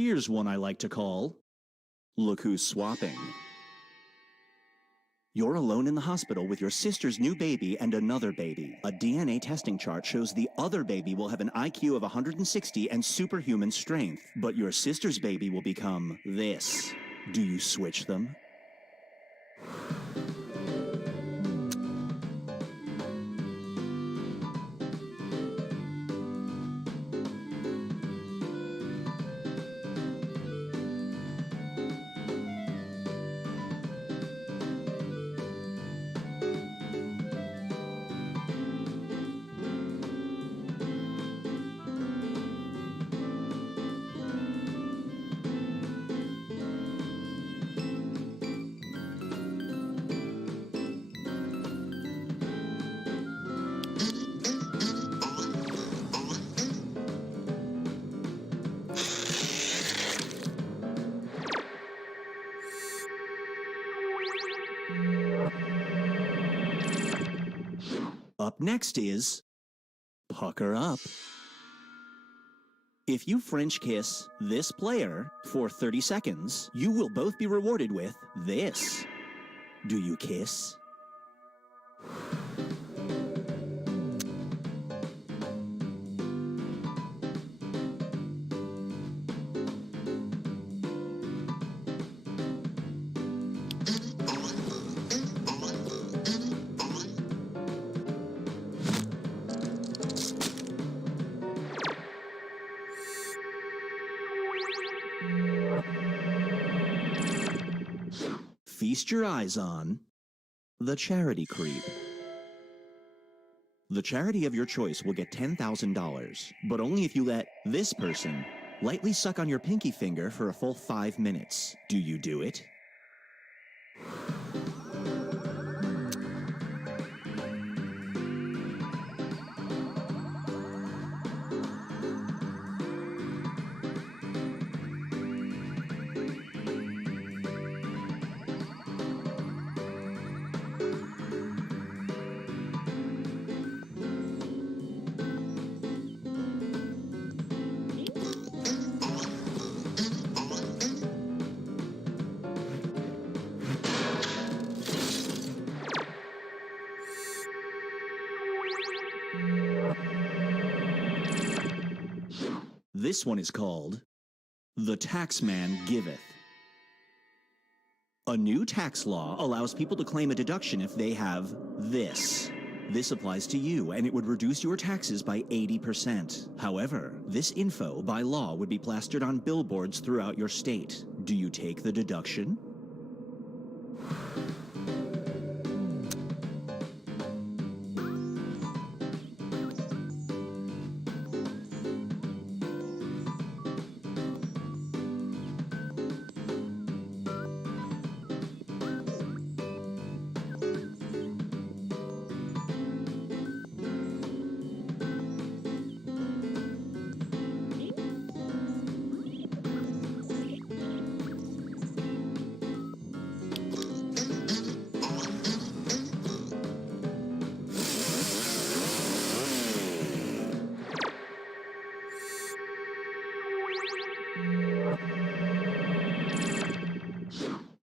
Here's one I like to call Look Who's Swapping. You're alone in the hospital with your sister's new baby and another baby. A DNA testing chart shows the other baby will have an IQ of 160 and superhuman strength, but your sister's baby will become this. Do you switch them? Up next is Pucker Up. If you French kiss this player for 30 seconds, you will both be rewarded with this. Do you kiss? Feast your eyes on the charity creep. The charity of your choice will get $10,000, but only if you let this person lightly suck on your pinky finger for a full 5 minutes. Do you do it? This one is called The Taxman Giveth. A new tax law allows people to claim a deduction if they have this. This applies to you, and it would reduce your taxes by 80%. However, this info, by law, would be plastered on billboards throughout your state. Do you take the deduction?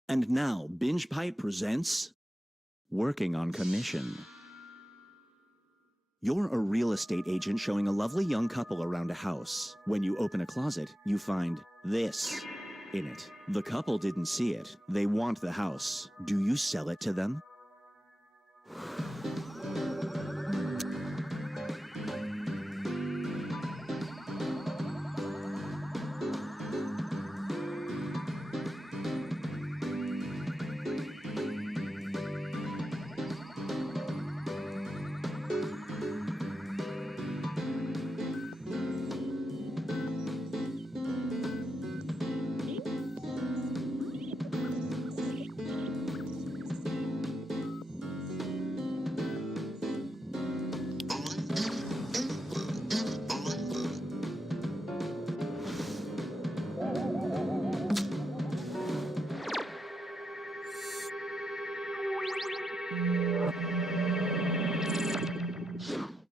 And now, Binge Pipe presents Working on Commission. You're a real estate agent showing a lovely young couple around a house. When you open a closet, you find this in it. The couple didn't see it. They want the house. Do you sell it to them?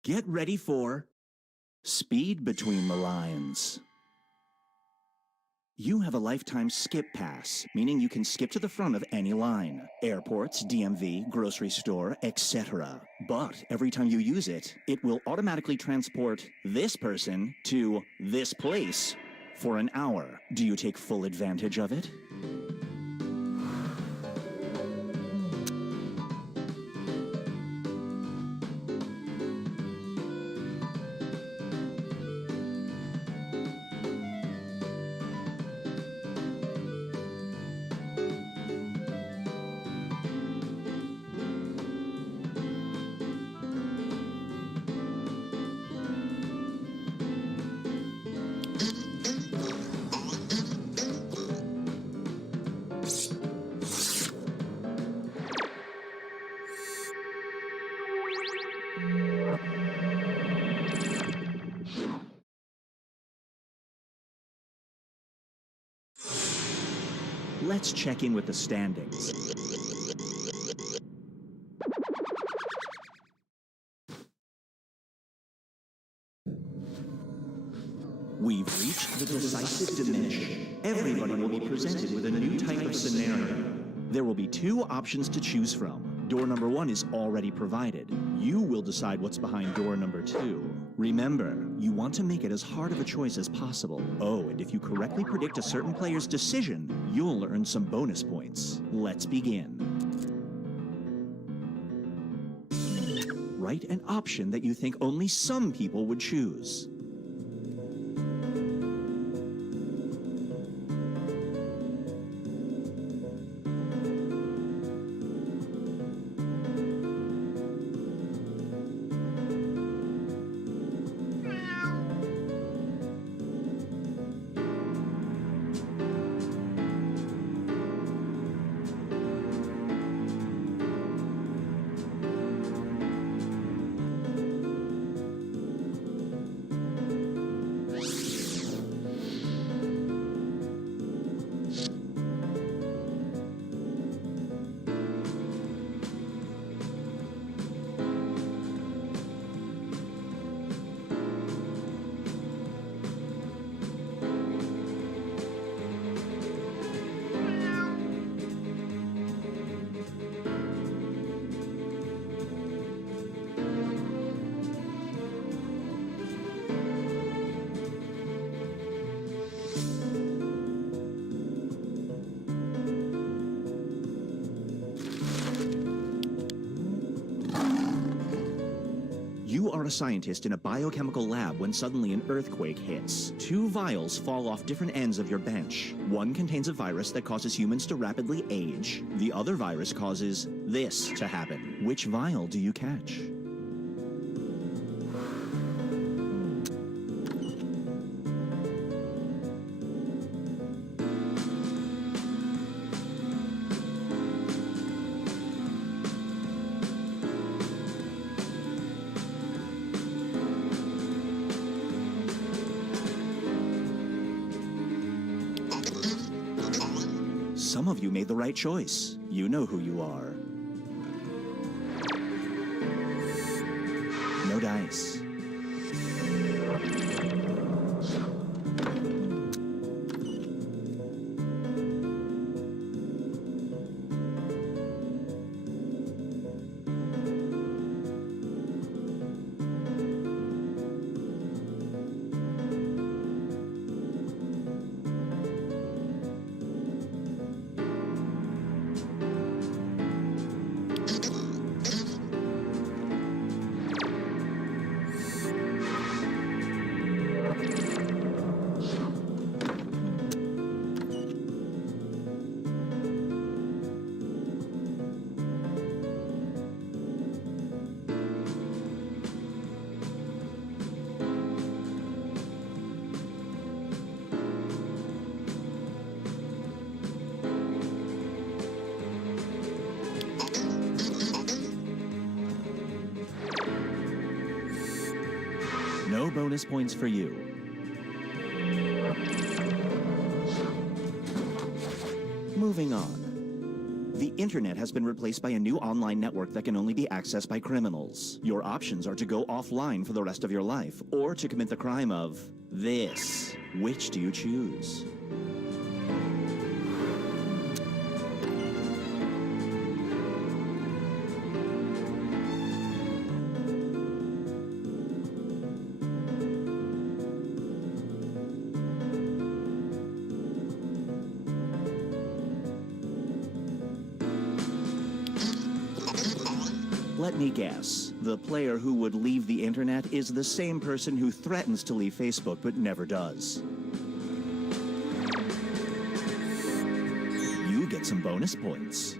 Get ready for Speed Between the Lines. You have a lifetime skip pass, meaning you can skip to the front of any line. Airports, DMV, grocery store, etc. But every time you use it, it will automatically transport this person to this place for an hour. Do you take full advantage of it? Let's check in with the standings. We've reached the decisive diminish. Everybody will be presented with a new type of scenario. There will be two options to choose from. Door number 1 is already provided. You will decide what's behind door number 2. Remember, you want to make it as hard of a choice as possible. Oh, and if you correctly predict a certain player's decision, you'll earn some bonus points. Let's begin. Write an option that you think only some people would choose. You are a scientist in a biochemical lab when suddenly an earthquake hits. 2 vials fall off different ends of your bench. One contains a virus that causes humans to rapidly age. The other virus causes this to happen. Which vial do you catch? Some of you made the right choice. You know who you are. No dice. No bonus points for you. Moving on. The internet has been replaced by a new online network that can only be accessed by criminals. Your options are to go offline for the rest of your life, or to commit the crime of this. Which do you choose? Let me guess. The player who would leave the internet is the same person who threatens to leave Facebook but never does. You get some bonus points.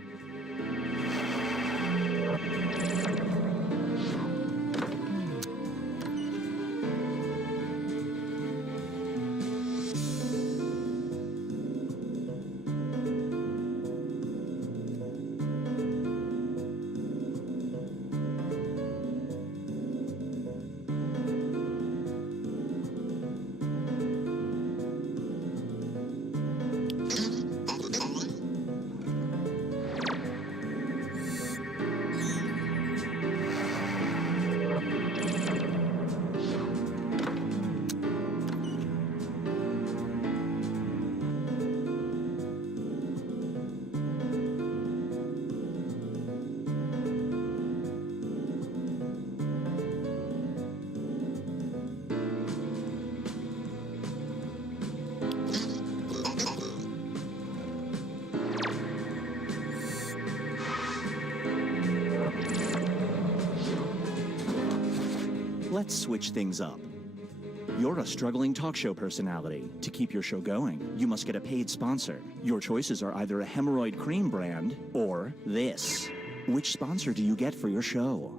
Let's switch things up. You're a struggling talk show personality. To keep your show going, you must get a paid sponsor. Your choices are either a hemorrhoid cream brand or this. Which sponsor do you get for your show?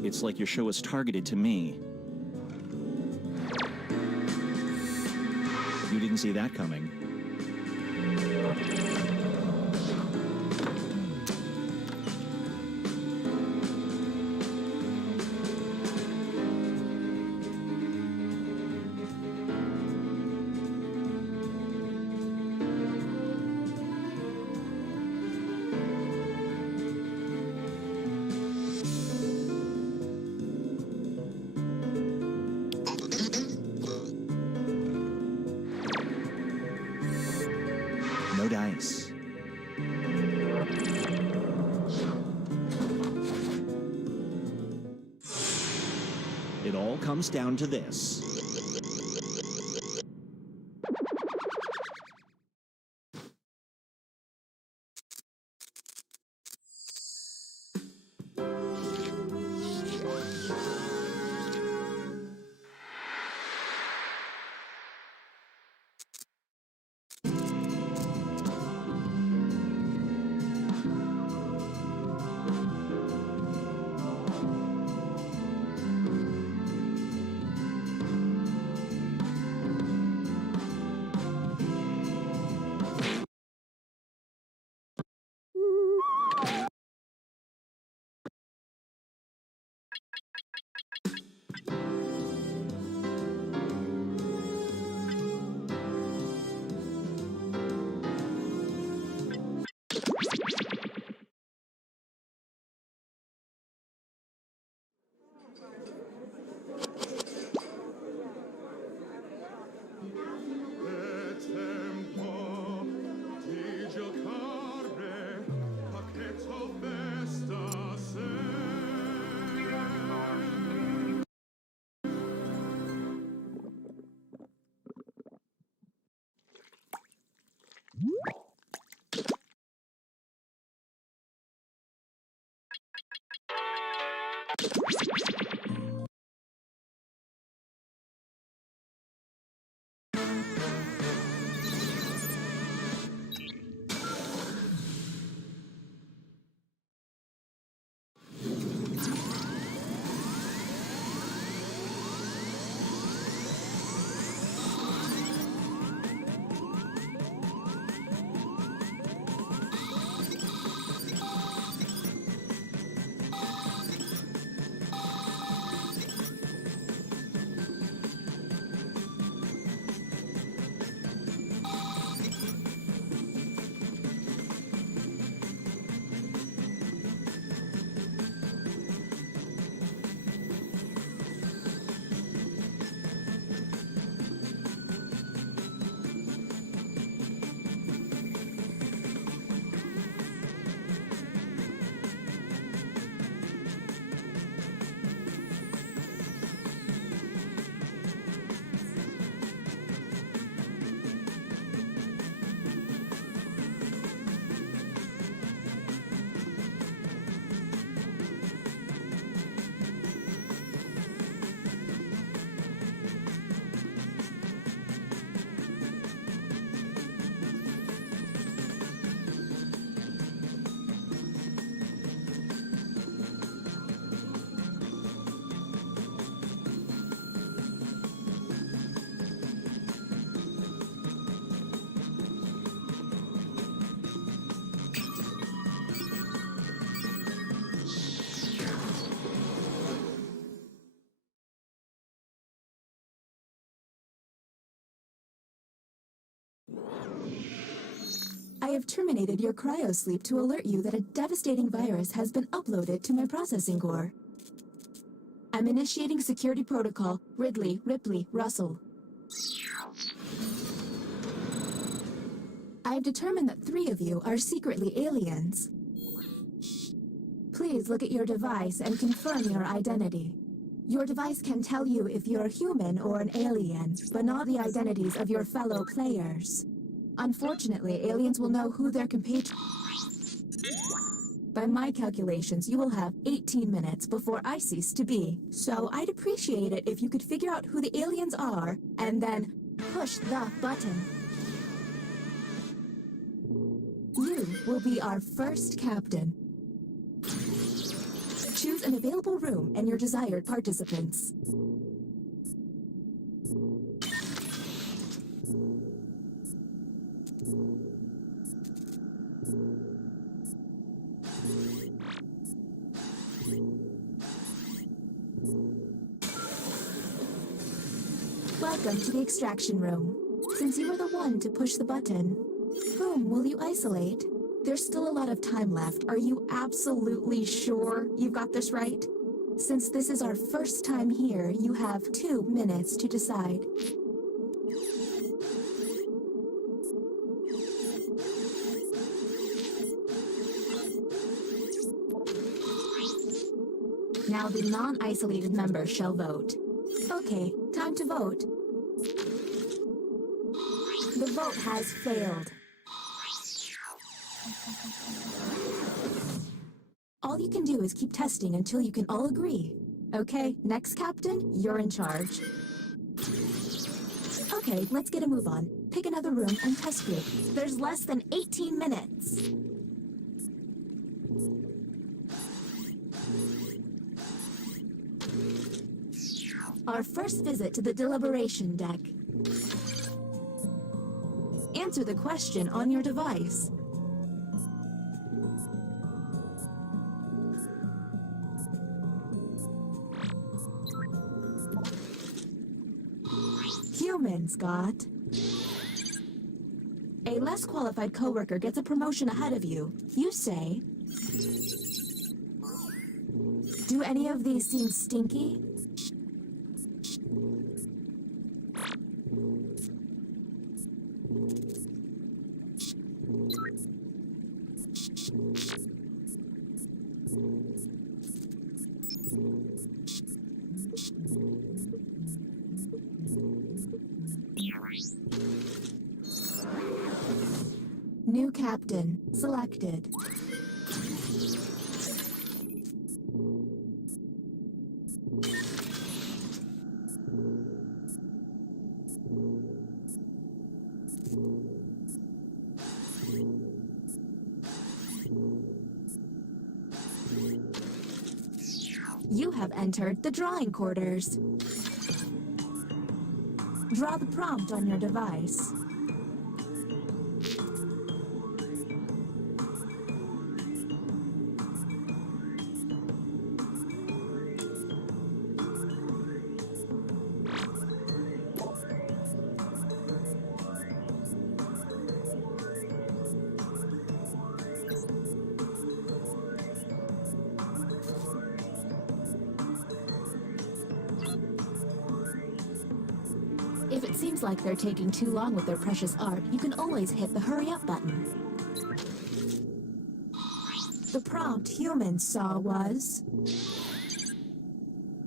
It's like your show is targeted to me. You didn't see that coming. No dice. It all comes down to this. I have terminated your cryosleep to alert you that a devastating virus has been uploaded to my processing core. I'm initiating security protocol. Ridley, Ripley, Russell. I've determined that 3 of you are secretly aliens. Please look at your device and confirm your identity. Your device can tell you if you're human or an alien, but not the identities of your fellow players. Unfortunately, aliens will know who their compatriots. By my calculations, you will have 18 minutes before I cease to be. So I'd appreciate it if you could figure out who the aliens are and then push the button. You will be our first captain. Choose an available room and your desired participants. Welcome to the extraction room. Since you were the one to push the button, whom will you isolate? There's still a lot of time left. Are you absolutely sure you've got this right? Since this is our first time here, you have 2 minutes to decide. Now the non-isolated members shall vote. Okay, time to vote. The vote has failed. All you can do is keep testing until you can all agree. Okay, next captain, you're in charge. Okay, let's get a move on. Pick another room and test group. There's less than 18 minutes. Our first visit to the deliberation deck. Answer the question on your device. Human, Scott. A less qualified coworker gets a promotion ahead of you. You say, do any of these seem stinky? New captain selected. You have entered the drawing quarters. Draw the prompt on your device. If it seems like they're taking too long with their precious art, you can always hit the hurry up button. The prompt humans saw was...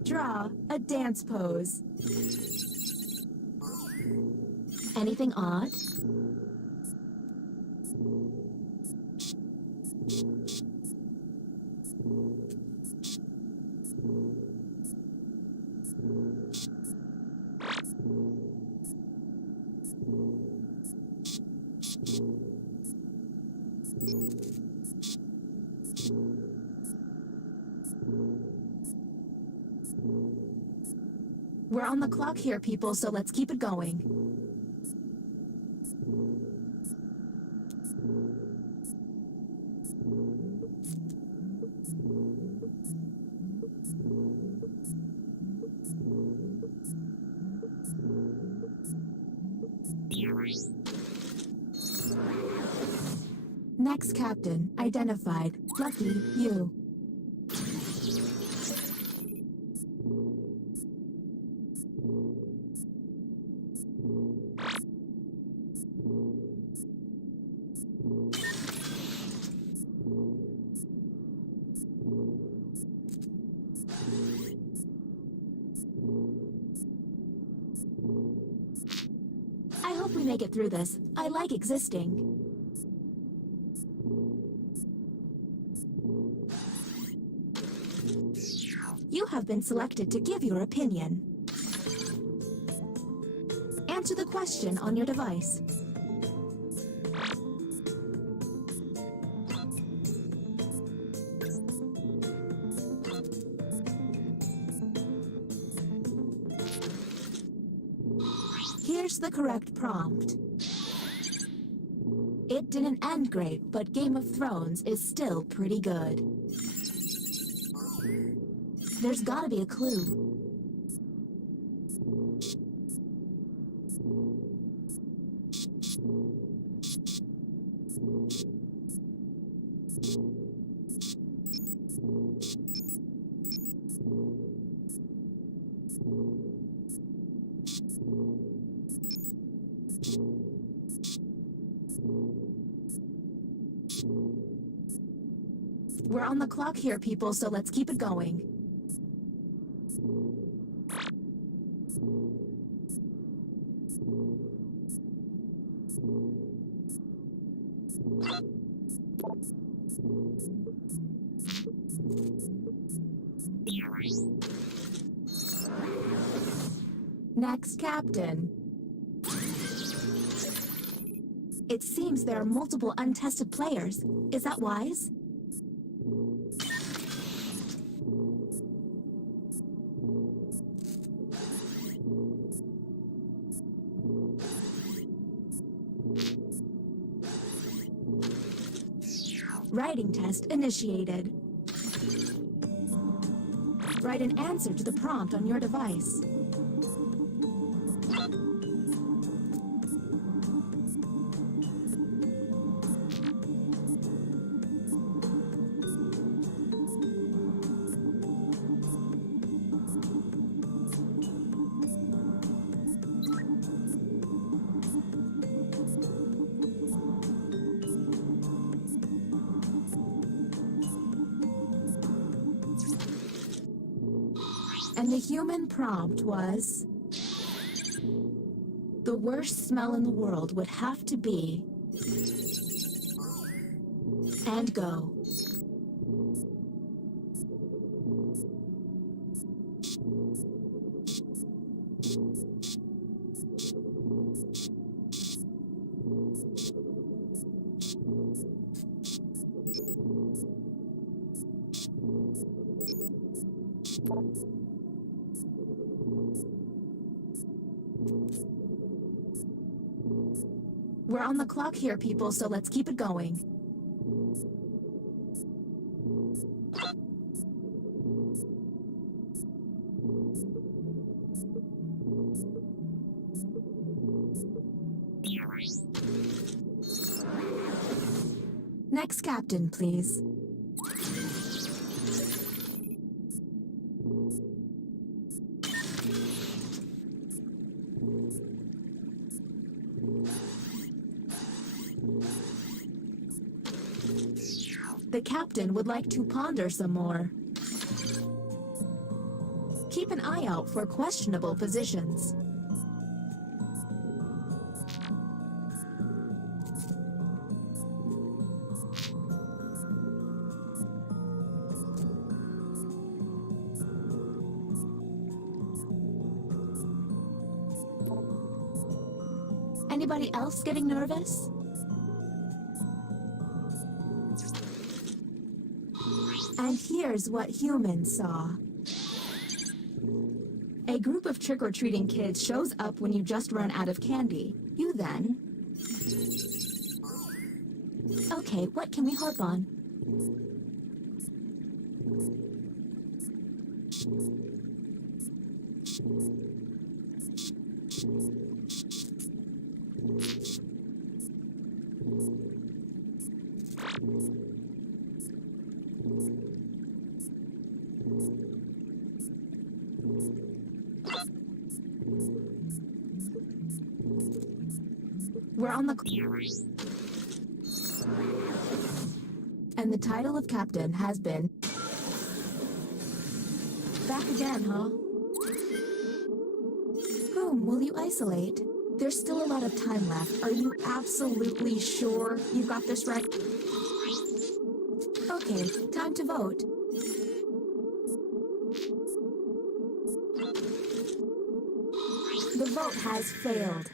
draw a dance pose. Anything odd? We're on the clock here, people, so let's keep it going. Next captain, identified. Lucky, you. I hope we make it through this. I like existing. You have been selected to give your opinion. Answer the question on your device. Here's the correct prompt. It didn't end great, but Game of Thrones is still pretty good. There's gotta be a clue. We're on the clock here, people, so let's keep it going. Next captain. It seems there are multiple untested players. Is that wise? Writing test initiated. Write an answer to the prompt on your device. And the human prompt was... The worst smell in the world would have to be... And go. We're on the clock here, people, so let's keep it going. Next captain, please. The captain would like to ponder some more. Keep an eye out for questionable positions. Anybody else getting nervous? And here's what humans saw. A group of trick-or-treating kids shows up when you just run out of candy. You then... Okay, what can we harp on? We're on the... And the title of captain has been... Back again, huh? Whom will you isolate? There's still a lot of time left. Are you absolutely sure you got this right? Okay, time to vote. The vote has failed.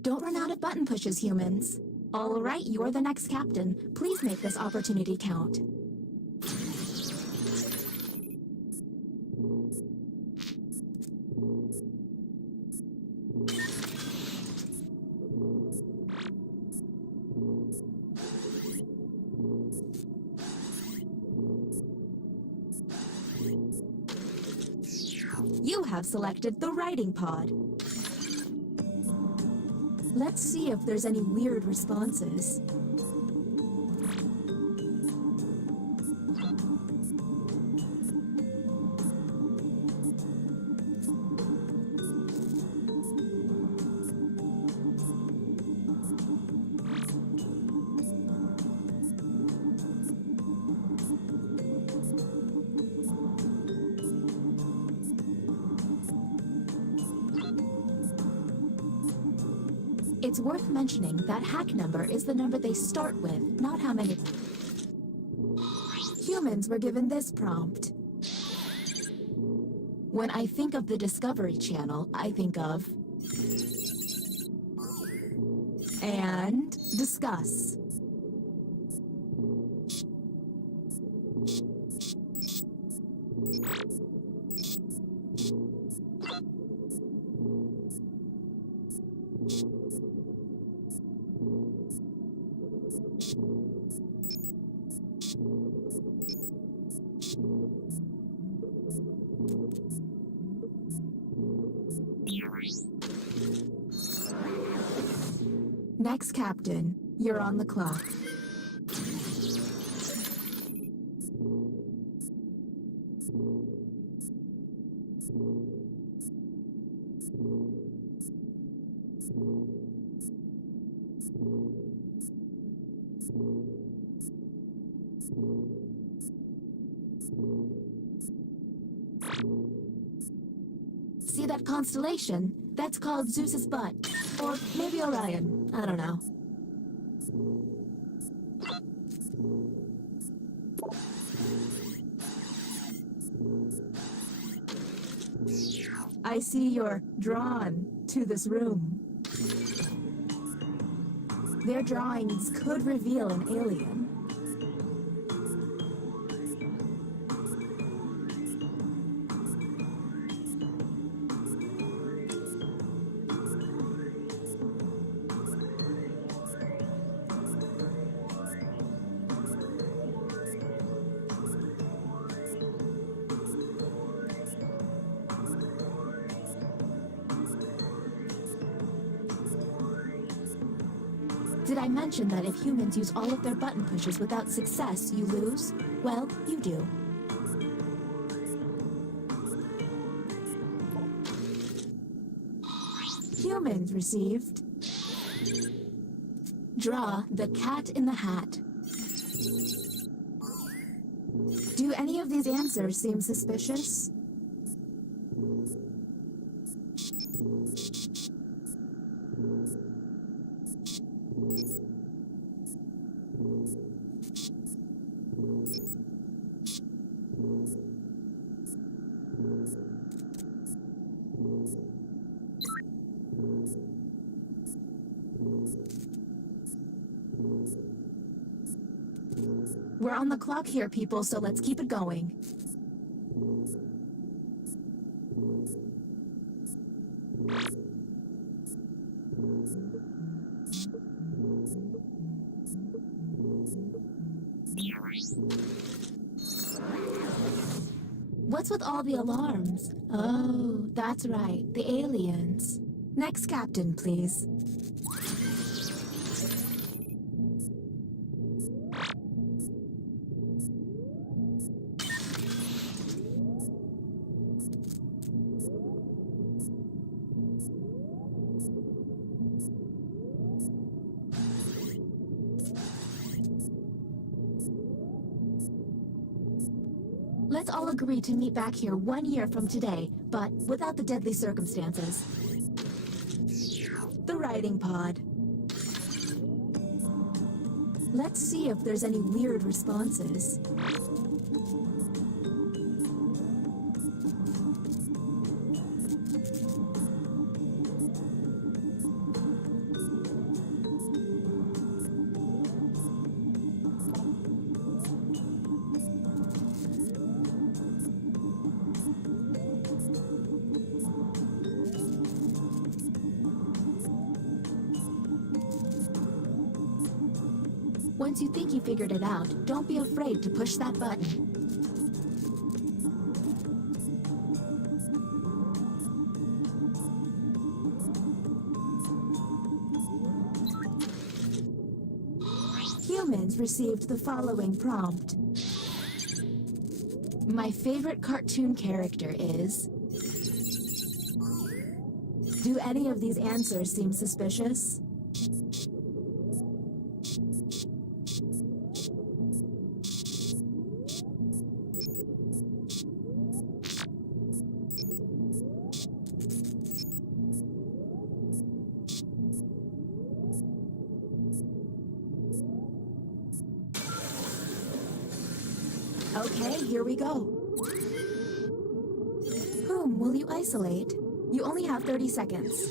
Don't run out of button pushes, humans. All right, you're the next captain. Please make this opportunity count. You have selected the writing pod. Let's see if there's any weird responses. It's worth mentioning that hack number is the number they start with, not how many. Humans were given this prompt. When I think of the Discovery Channel, I think of... and discuss. Next captain, you're on the clock. See that constellation? That's called Zeus's butt. Or maybe Orion. I don't know. I see you're drawn to this room. Their drawings could reveal an alien. Did I mention that if humans use all of their button pushes without success, you lose? Well, you do. Humans received... Draw the cat in the hat. Do any of these answers seem suspicious? We're on the clock here, people, so let's keep it going. What's with all the alarms? Oh, that's right, the aliens. Next captain, please. Let's all agree to meet back here 1 year from today, but without the deadly circumstances. The writing pod. Let's see if there's any weird responses. Once you think you figured it out, don't be afraid to push that button. Humans received the following prompt. My favorite cartoon character is... Do any of these answers seem suspicious? Okay, here we go. Whom will you isolate? You only have 30 seconds.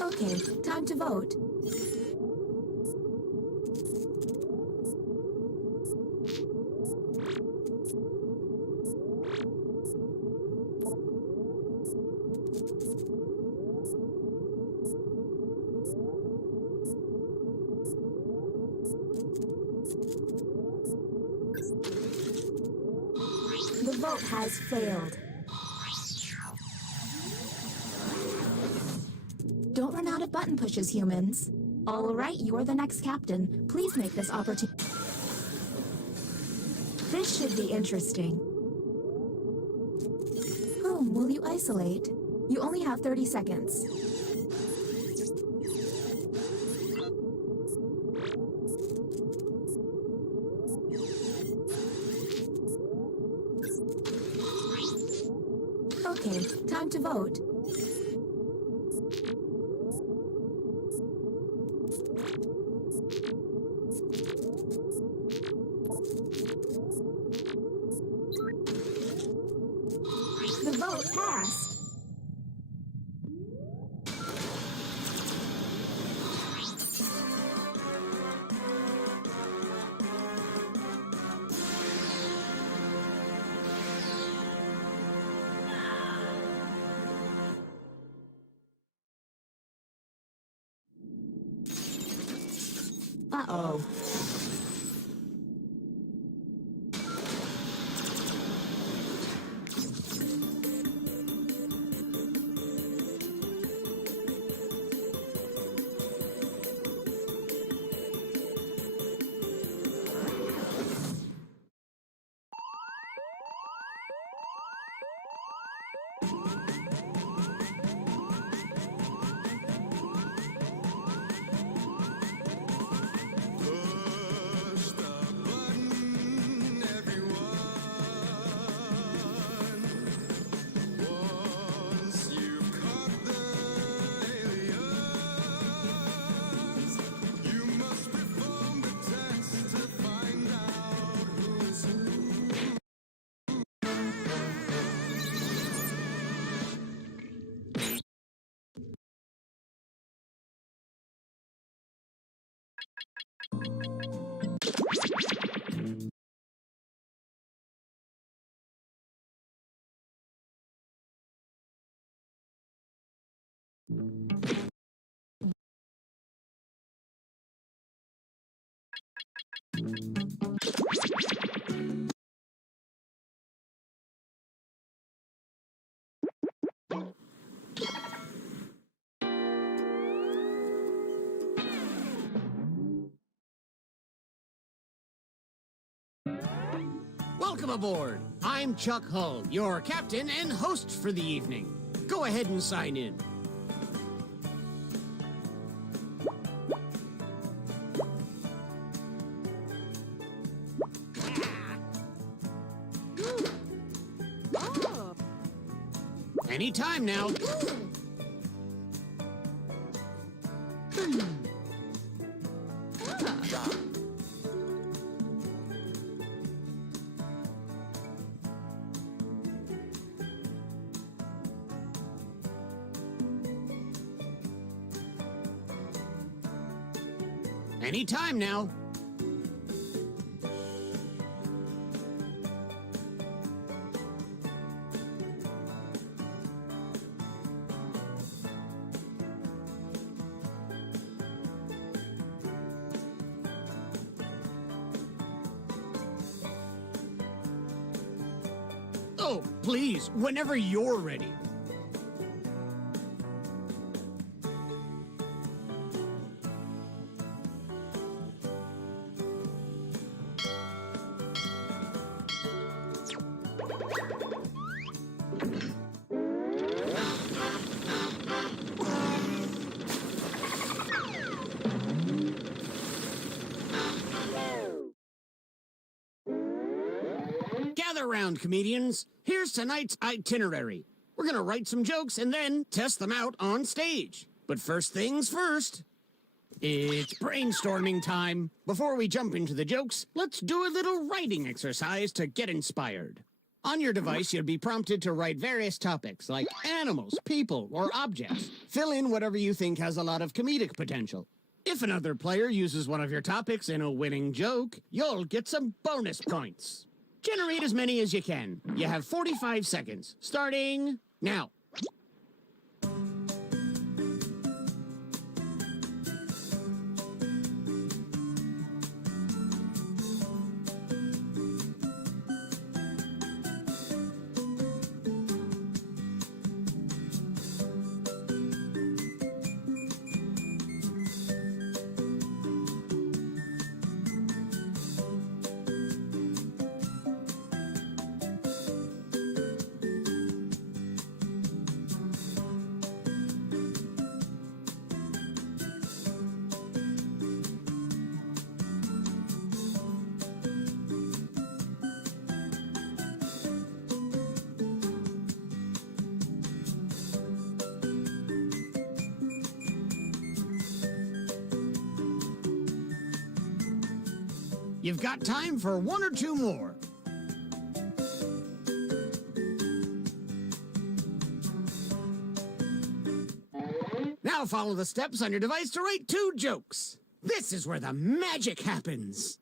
Okay, time to vote. The vote has failed. Don't run out of button pushes, humans. All right, you're the next captain. Please make this opportunity. This should be interesting. Whom will you isolate? You only have 30 seconds. Okay, time to vote. The vote passed. Uh-oh. Welcome aboard. I'm Chuck Hull, your captain and host for the evening. Go ahead and sign in. Any time now. Any time now. Oh, please, whenever you're ready. Gather round, comedians. Here's tonight's itinerary. We're gonna write some jokes and then test them out on stage. But first things first, it's brainstorming time. Before we jump into the jokes, let's do a little writing exercise to get inspired. On your device, you'll be prompted to write various topics like animals, people, or objects. Fill in whatever you think has a lot of comedic potential. If another player uses one of your topics in a winning joke, you'll get some bonus points. Generate as many as you can. You have 45 seconds, starting now. You've got time for one or two more. Now follow the steps on your device to write 2 jokes. This is where the magic happens.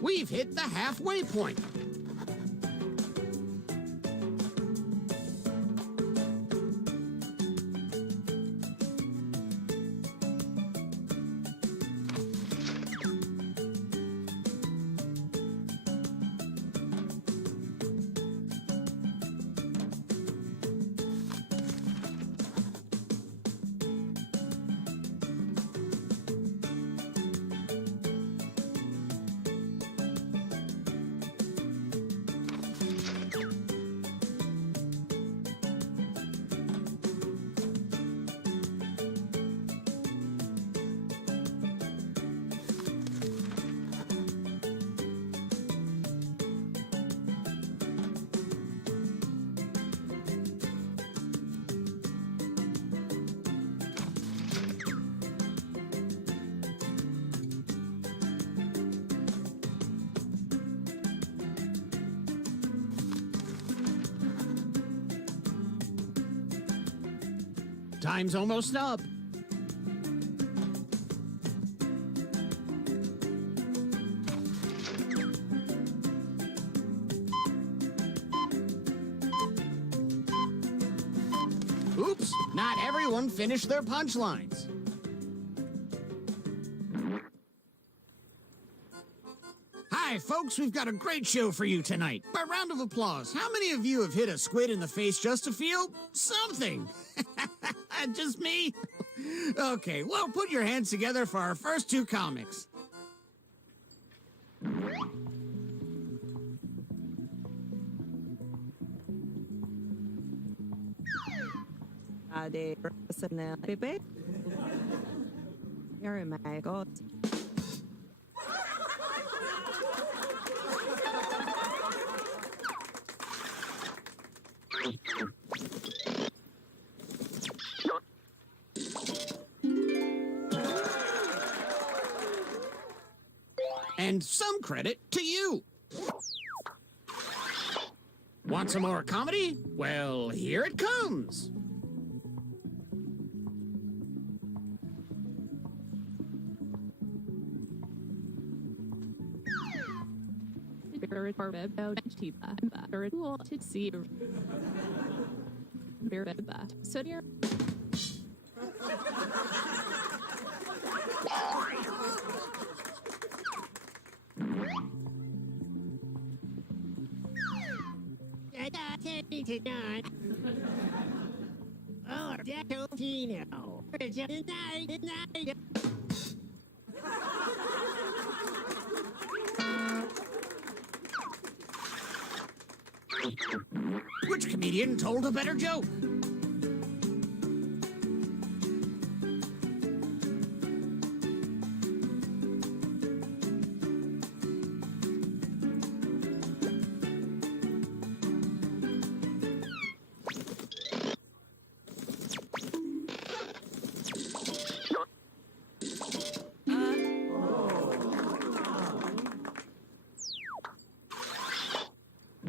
We've hit the halfway point. Time's almost up. Oops, not everyone finished their punchlines. Hi, folks, we've got a great show for you tonight. By round of applause, how many of you have hit a squid in the face just to feel something? Just me? Okay, well, put your hands together for our first two comics. Des personnels bébé. Oh my God. And some credit to you. Want some more comedy? Well, here it comes. Which comedian told a better joke?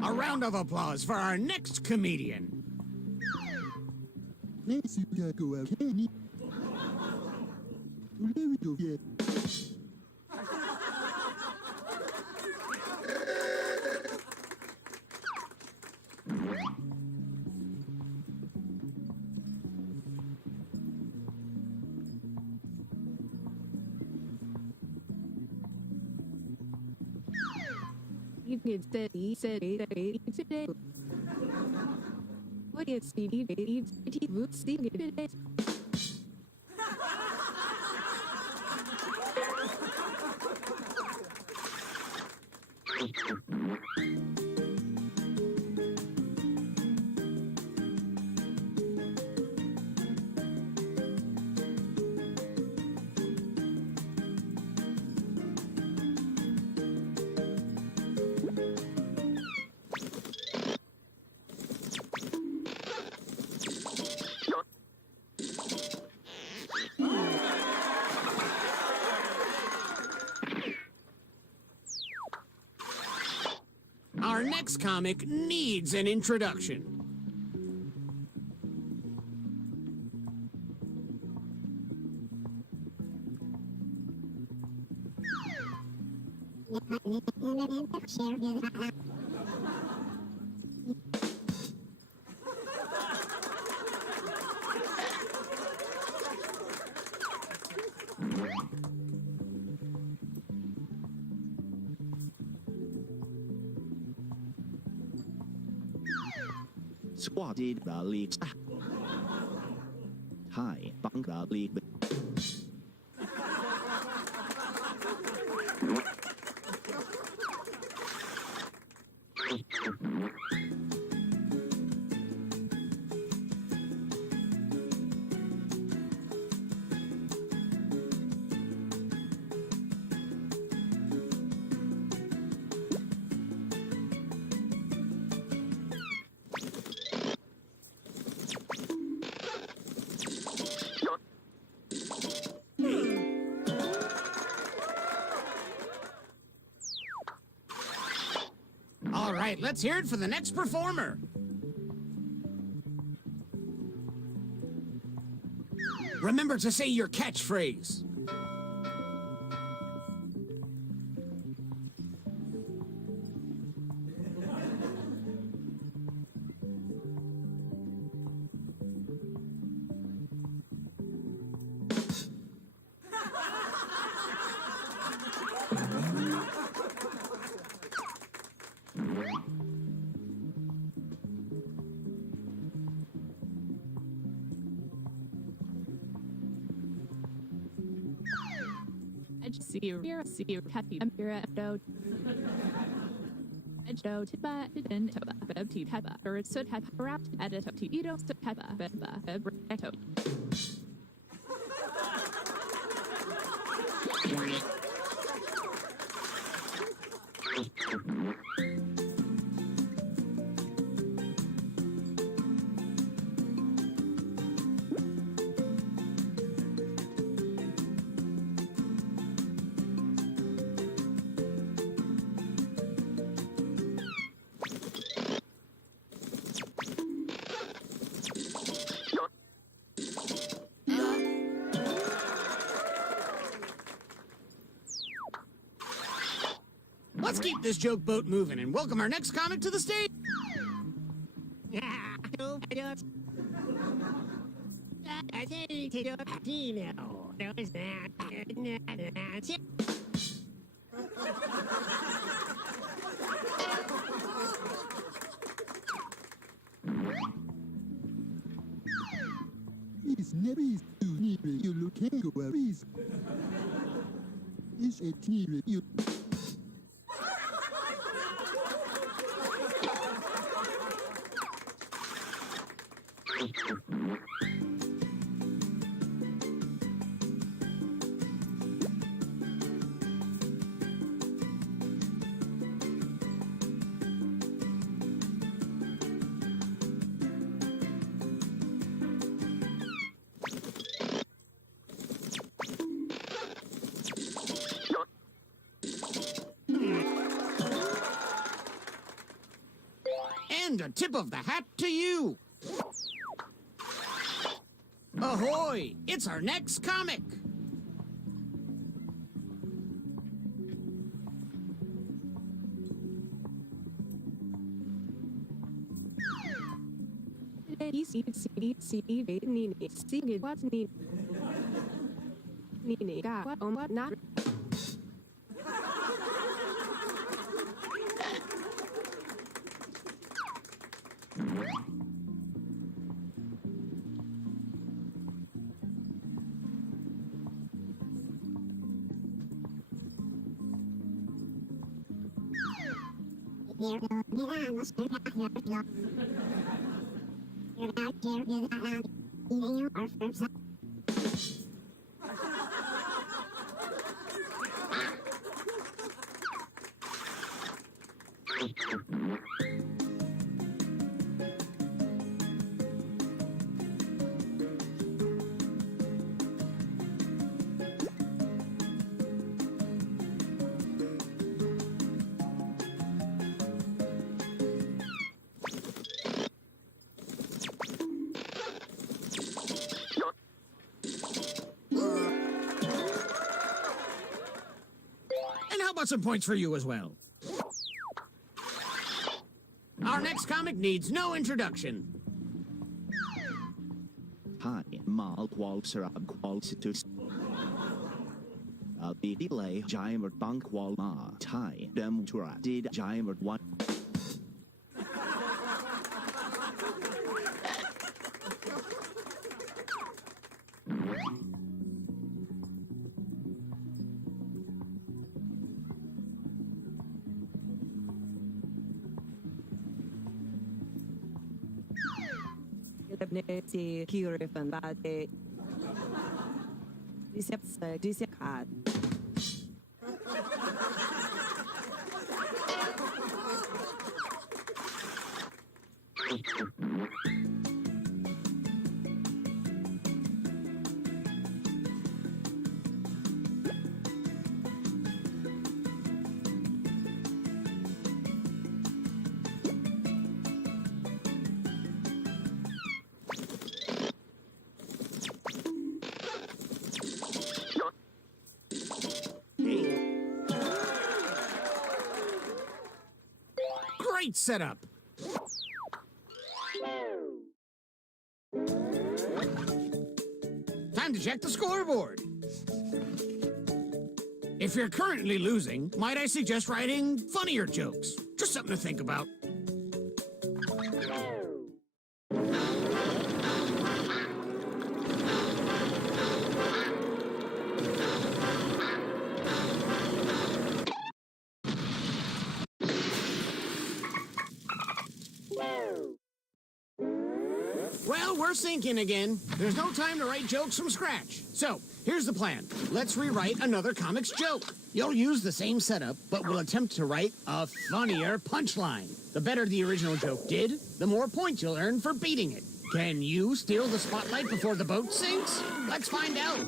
A round of applause for our next comedian. Our next comic needs an introduction. Squatted Valley. Hi, Bang Valley. All right, let's hear it for the next performer. remember to say your catchphrase. See you, happy, do. Eddo, tiba, and toba, tea, taba, or it should have wrapped at a tito, so taba, beba, Let's keep this joke boat moving and welcome our next comic to the stage. Is nebis to need you look kangaroos. Is a tear you. And a tip of the hat to you. Ahoy! It's our next comic. And how about some points for you as well? Our next comic needs no introduction. Hi, mal qual serab qual situs. The delay jimer bank wal ma tai dem tura did jimer what. Lights set up. Time to check the scoreboard. If you're currently losing, might I suggest writing funnier jokes? Just something to think about. Well, we're sinking again. There's no time to write jokes from scratch. So, here's the plan. Let's rewrite another comics joke. You'll use the same setup, but we'll attempt to write a funnier punchline. The better the original joke did, the more points you'll earn for beating it. Can you steal the spotlight before the boat sinks? Let's find out.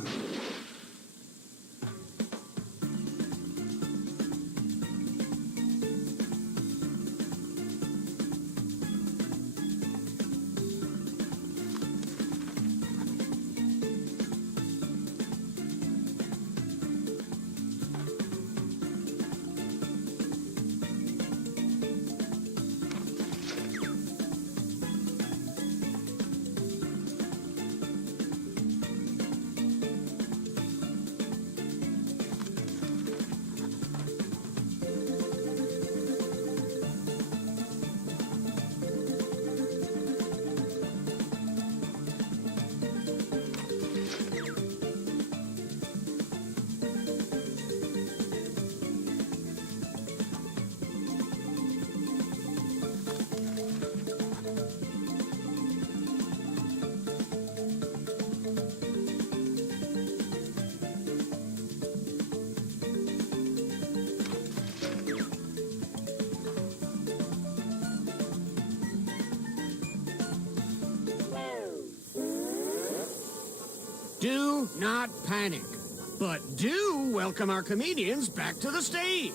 Do not panic, but do welcome our comedians back to the stage.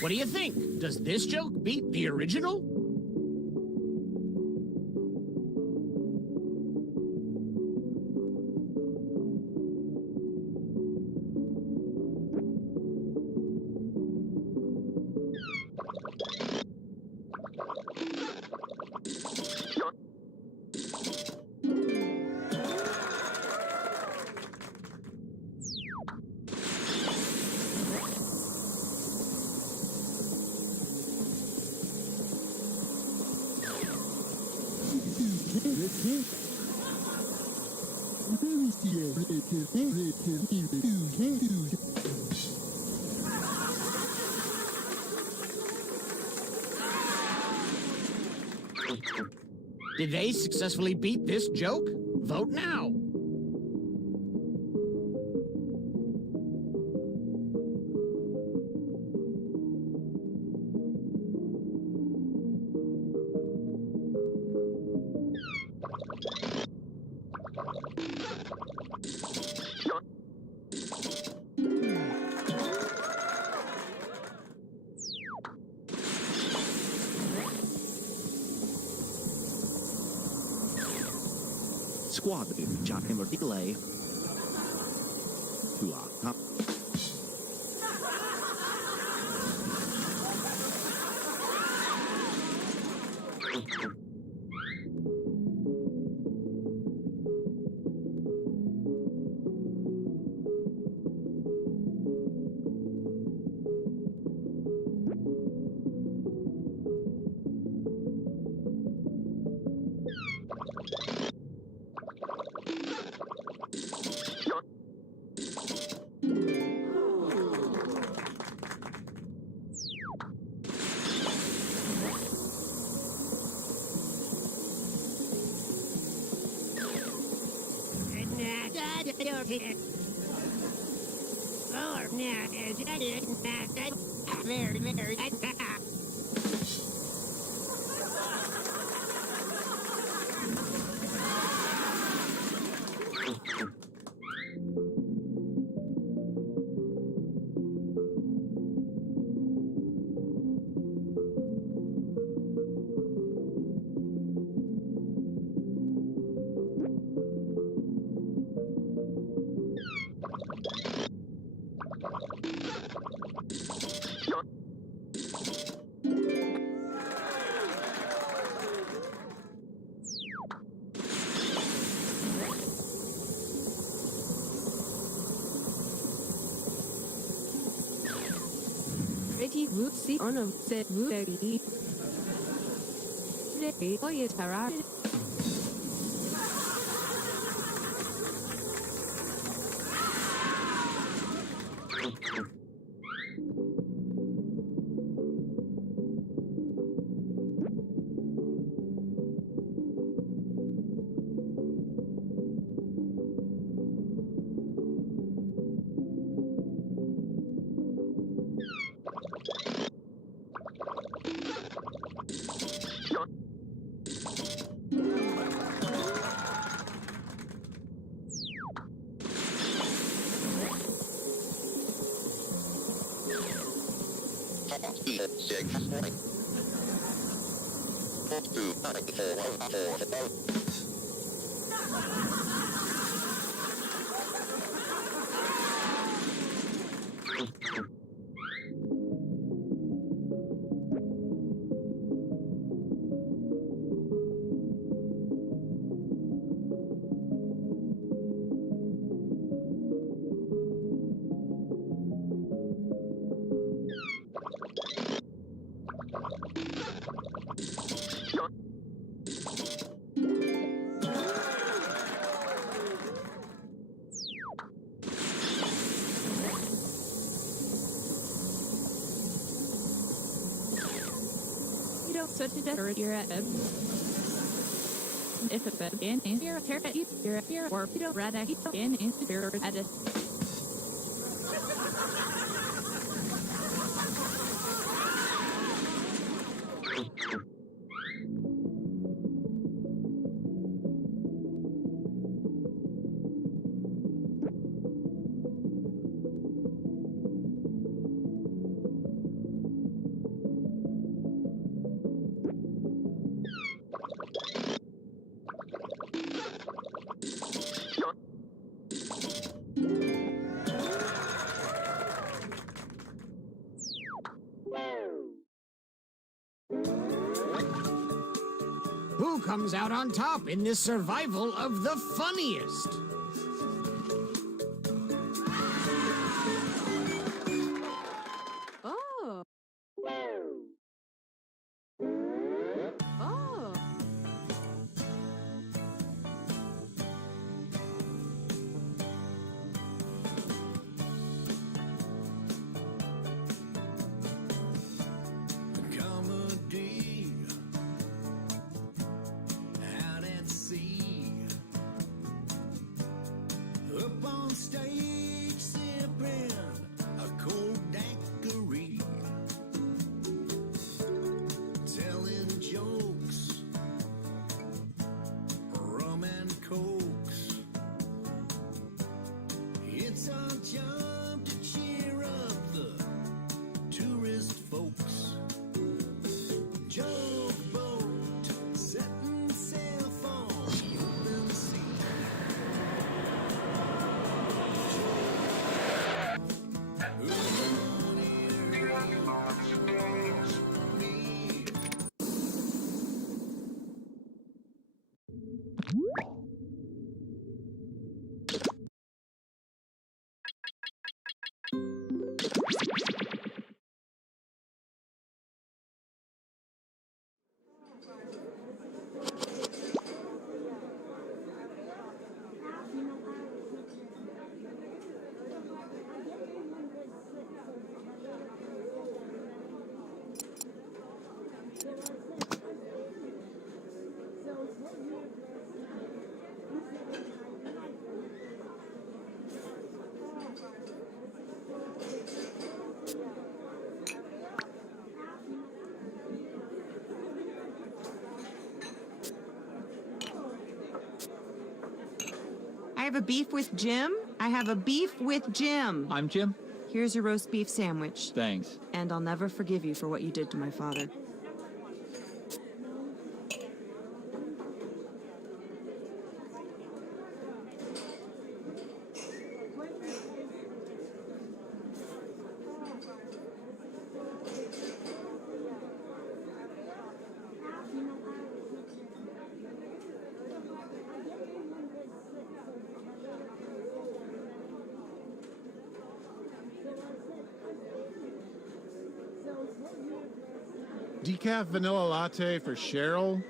What do you think? Does this joke beat the original? Did they successfully beat this joke? Vote now. Squad già in delay. Lucy on a set Lucy. Oh, yeah, Tara. You don't such a death you're at if a bed in your terror you're or you don't rather in your at it. Who comes out on top in this survival of the funniest? Oh. Oh. Comedy out at sea, up on stage sipping a cold daiquiri, telling jokes, rum and cokes. It's our job to cheer up the tourist folks. Joke boat setting sail for the open sea. I have a beef with Jim. I have a beef with Jim. I'm Jim. Here's your roast beef sandwich. Thanks. And I'll never forgive you for what you did to my father. Decaf vanilla latte for Cheryl.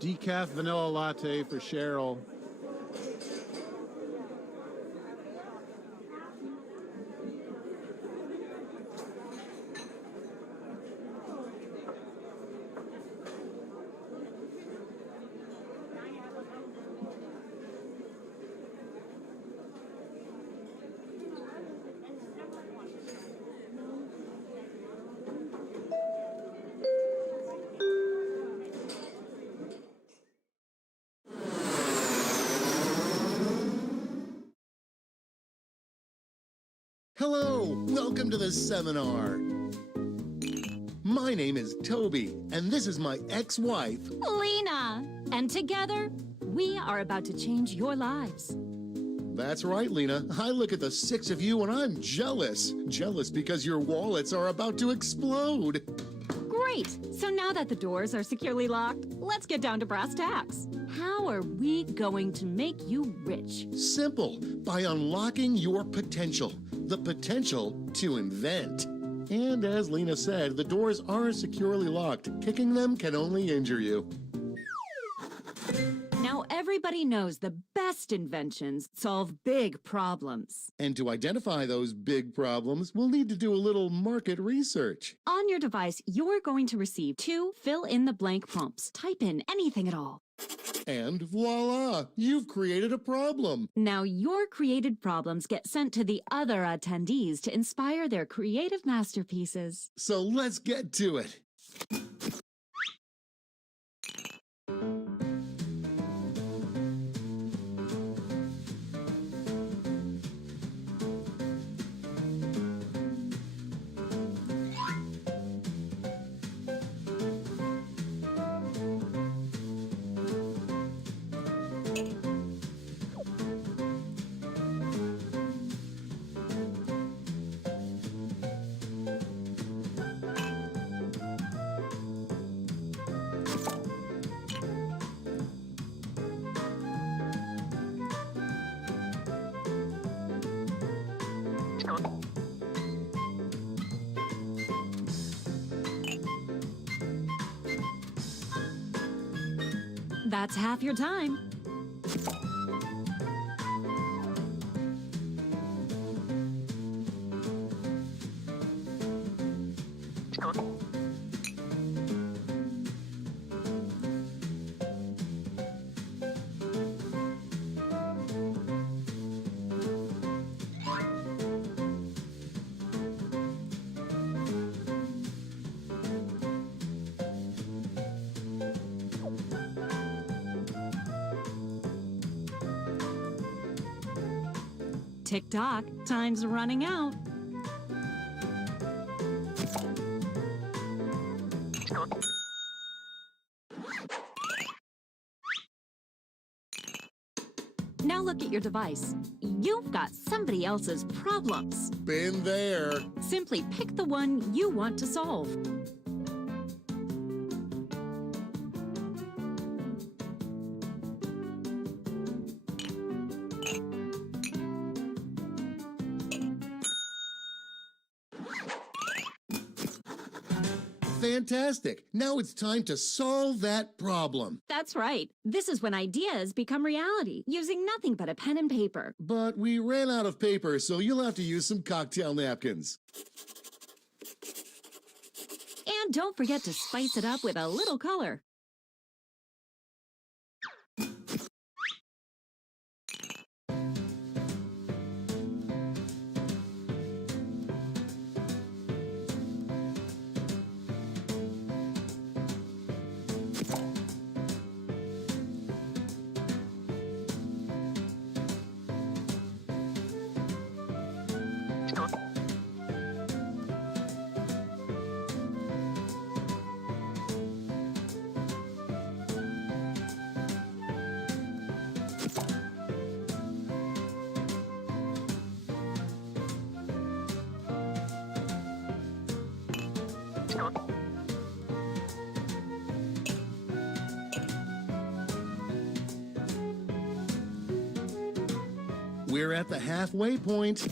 Decaf vanilla latte for Cheryl. Hello, welcome to the seminar. My name is Toby, and this is my ex-wife, Lena! And together, we are about to change your lives. That's right, Lena. I look at the six of you and I'm jealous. Jealous because your wallets are about to explode. Great! So now that the doors are securely locked, let's get down to brass tacks. How are we going to make you rich? Simple, by unlocking your potential. The potential to invent. And as Lena said, the doors are securely locked. Kicking them can only injure you. Now everybody knows the best inventions solve big problems. And to identify those big problems, we'll need to do a little market research. On your device, you're going to receive 2 fill-in-the-blank prompts. Type in anything at all. And voila, you've created a problem. Now your created problems get sent to the other attendees to inspire their creative masterpieces. So let's get to it. That's half your time. Tick-tock, time's running out. Now look at your device. You've got somebody else's problems. Been there. Simply pick the one you want to solve. Fantastic. Now it's time to solve that problem. That's right. This is when ideas become reality, using nothing but a pen and paper. But we ran out of paper, so you'll have to use some cocktail napkins. And don't forget to spice it up with a little color. We're at the halfway point.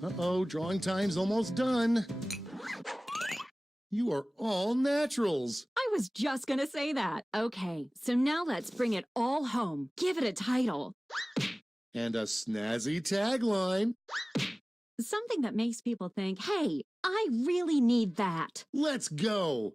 Uh-oh, drawing time's almost done. You are all naturals. I was just gonna say that. Okay, so now let's bring it all home. Give it a title. And a snazzy tagline. Something that makes people think, hey, I really need that. Let's go.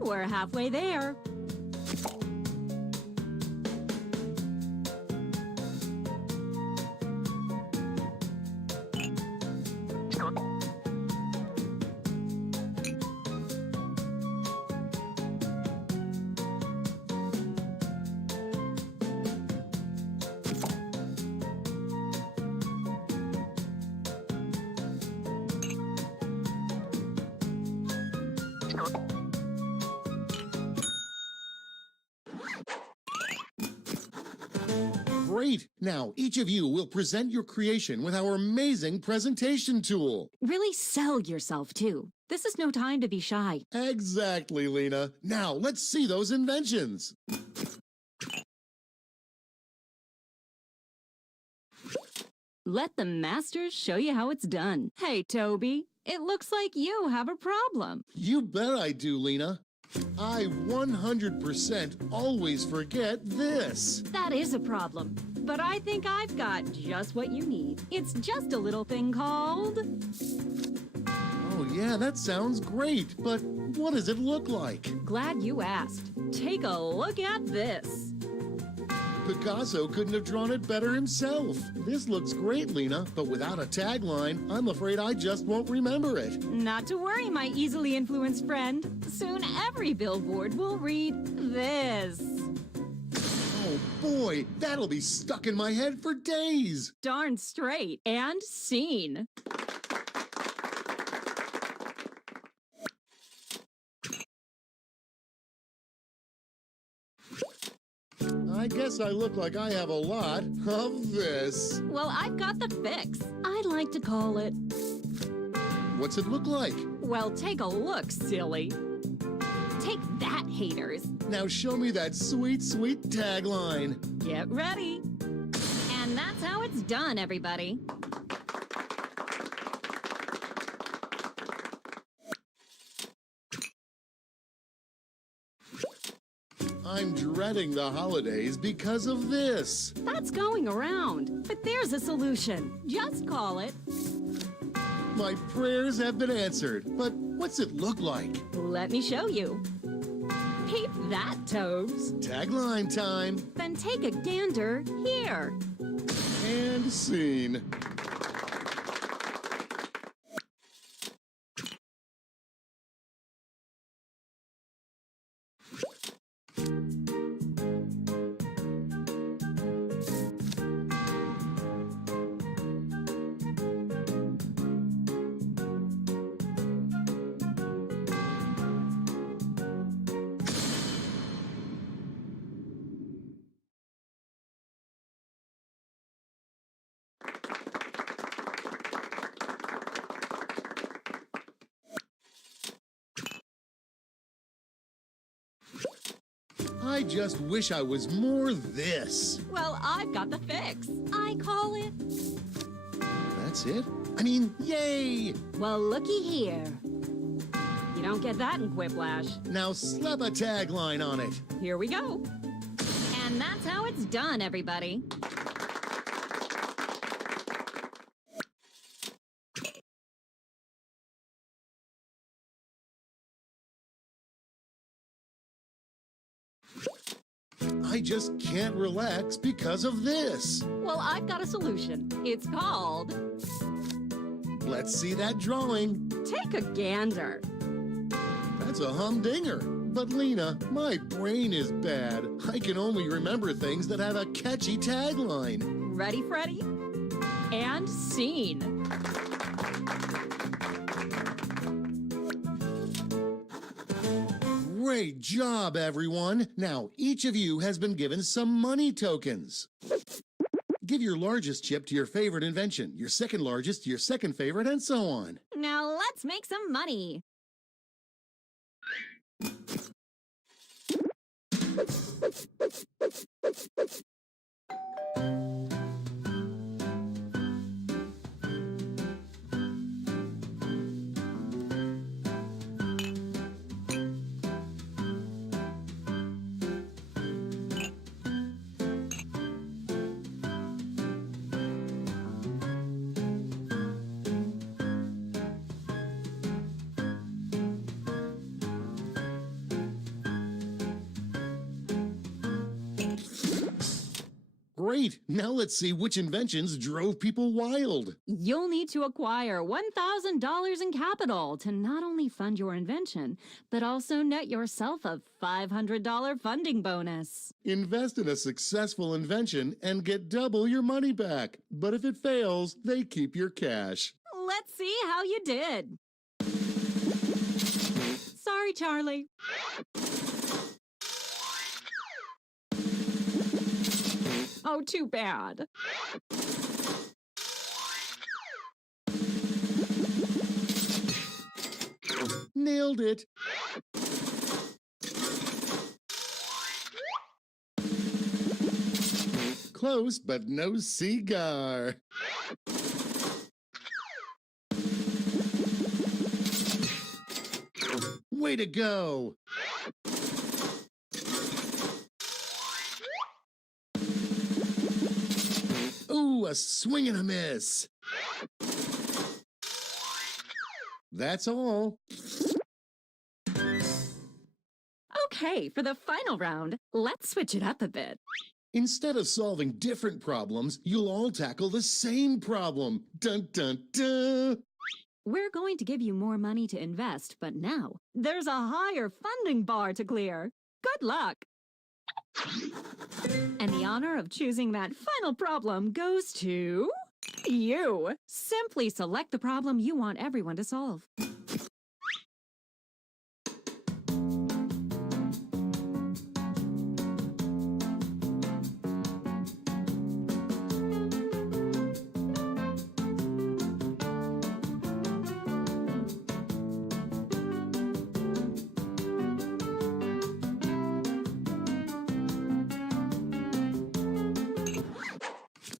We're halfway there. Great! Now, each of you will present your creation with our amazing presentation tool. Really sell yourself, too. This is no time to be shy. Exactly, Lena. Now, let's see those inventions. Let the masters show you how it's done. Hey, Toby, it looks like you have a problem. You bet I do, Lena. I 100% always forget this. That is a problem, but I think I've got just what you need. It's just a little thing called... Oh yeah, that sounds great, but what does it look like? Glad you asked. Take a look at this. Picasso couldn't have drawn it better himself. This looks great, Lena, but without a tagline, I'm afraid I just won't remember it. Not to worry, my easily influenced friend. Soon every billboard will read this. Oh boy, that'll be stuck in my head for days. Darn straight. And scene. I guess I look like I have a lot of this. Well, I've got the fix. I like to call it... What's it look like? Well, take a look, silly. Take that, haters. Now show me that sweet, sweet tagline. Get ready. And that's how it's done, everybody. I'm dreading the holidays because of this. That's going around, but there's a solution. Just call it... My prayers have been answered, but what's it look like? Let me show you. Peep that, Toads. Tagline time. Then take a gander here. And scene. I just wish I was more this. Well, I've got the fix. I call it... That's it? I mean, yay! Well, looky here. You don't get that in Quiplash. Now slap a tagline on it. Here we go. And that's how it's done, everybody. just can't relax because of this. Well, I've got a solution. It's called... Let's see that drawing. Take a gander. That's a humdinger. But Lena, my brain is bad. I can only remember things that have a catchy tagline. Ready, Freddy? And scene. Great job, everyone. Now, each of you has been given some money tokens. Give your largest chip to your favorite invention, your second largest to your second favorite, and so on. Now let's make some money. Great. Now let's see which inventions drove people wild. You'll need to acquire $1,000 in capital to not only fund your invention, but also net yourself a $500 funding bonus. Invest in a successful invention and get double your money back. But if it fails, they keep your cash. Let's see how you did. Sorry, Charlie. Oh, too bad. Nailed it. Close, but no cigar. Way to go. Ooh, a swing and a miss. That's all. Okay, for the final round, let's switch it up a bit. Instead of solving different problems, you'll all tackle the same problem. Dun, dun, dun. We're going to give you more money to invest, but now there's a higher funding bar to clear. Good luck. And the honor of choosing that final problem goes to you. Simply select the problem you want everyone to solve.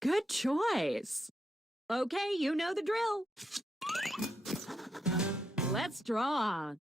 Good choice. Okay, you know the drill. Let's draw.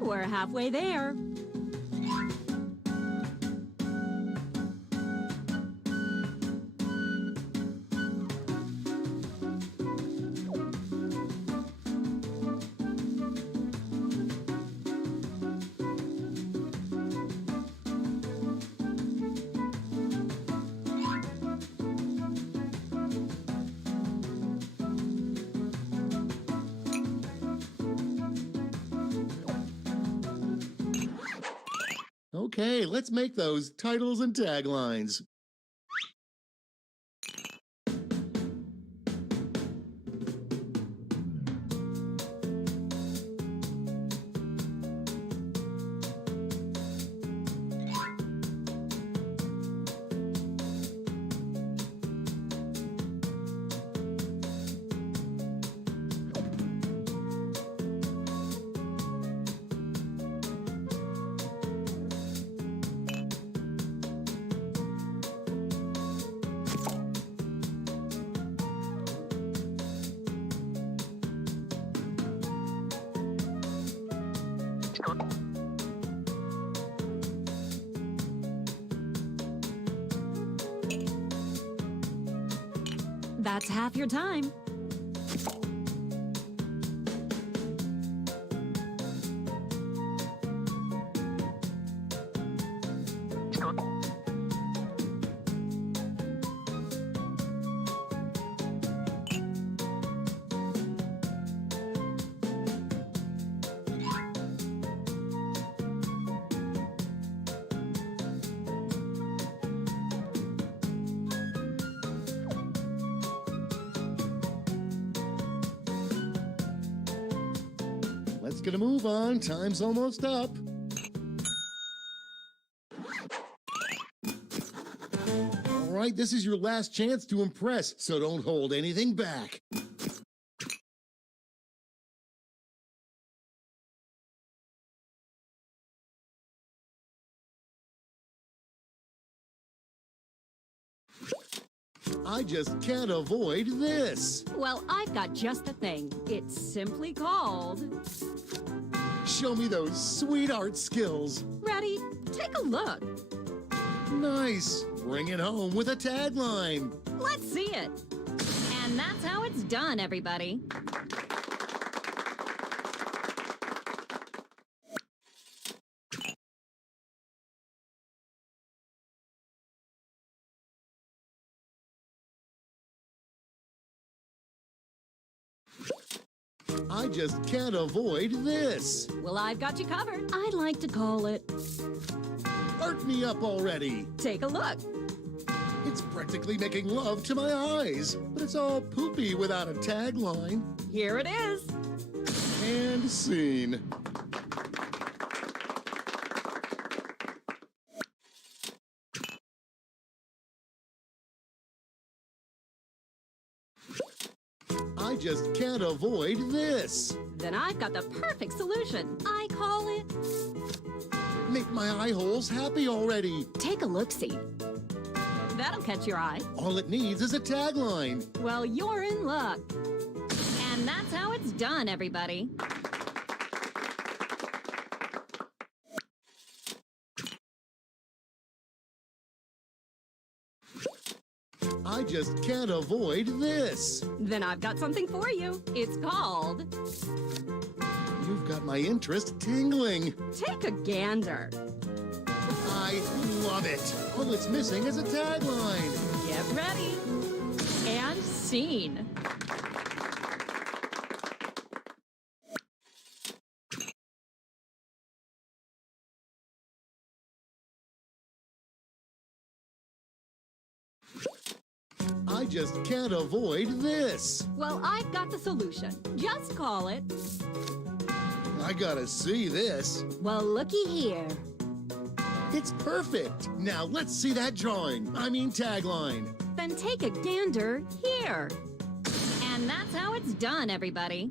We're halfway there. Okay, let's make those titles and taglines. That's half your time. Let's get a move on. Time's almost up. All right, this is your last chance to impress, so don't hold anything back. I just can't avoid this. Well, I've got just the thing. It's simply called... Show me those sweet art skills. Ready? Take a look. Nice. Bring it home with a tagline. Let's see it. And that's how it's done, everybody. I just can't avoid this. Well, I've got you covered. I like to call it... Art me up already. Take a look. It's practically making love to my eyes, but it's all poopy without a tagline. Here it is. And scene. I just can't avoid this. Then I've got the perfect solution. I call it... Make my eye holes happy already. Take a look-see. That'll catch your eye. All it needs is a tagline. Well, you're in luck. And that's how it's done, everybody. I just can't avoid this. Then I've got something for you. It's called... You've got my interest tingling. Take a gander. I love it. All it's missing is a tagline. Get ready. And scene. I just can't avoid this. Well, I've got the solution. Just call it... I gotta see this. Well, looky here. It's perfect. Now let's see that drawing. I mean tagline. Then take a gander here. And that's how it's done, everybody.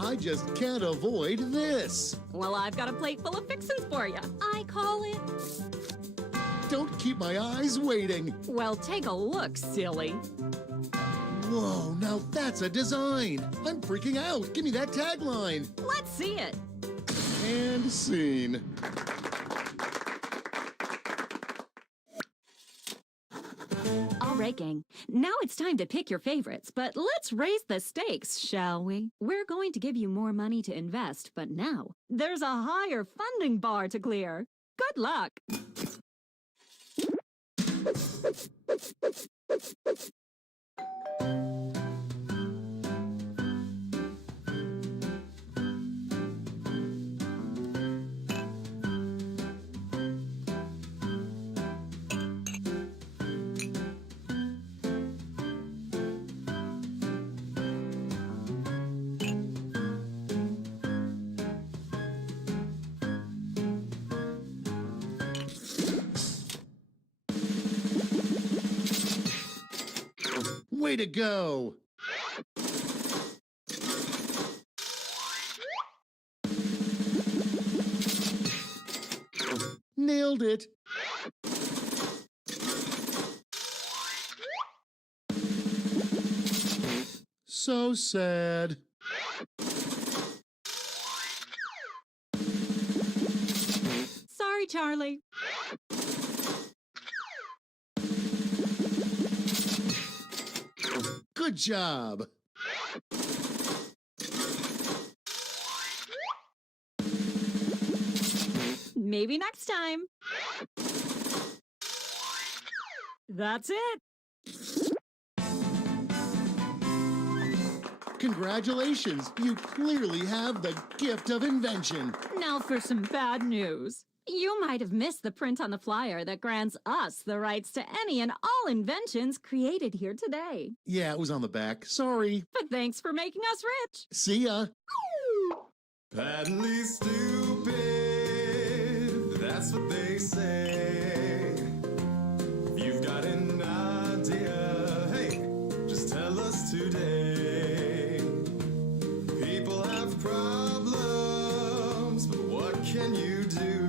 I just can't avoid this. Well, I've got a plate full of fixins for you. I call it... Don't keep my eyes waiting. Well, take a look, silly. Whoa, now that's a design. I'm freaking out. Give me that tagline. Let's see it. And scene. All right, gang. Now it's time to pick your favorites, but let's raise the stakes, shall we? We're going to give you more money to invest, but now there's a higher funding bar to clear. Good luck. Way to go! Nailed it! So sad. Charlie. Good job. Maybe next time. That's it. Congratulations, you clearly have the gift of invention. Now for some bad news. You might have missed the print on the flyer that grants us the rights to any and all inventions created here today. Yeah, it was on the back. Sorry. But thanks for making us rich. See ya. Patently stupid, that's what they say. If you've got an idea, hey, just tell us today. People have problems, but what can you do?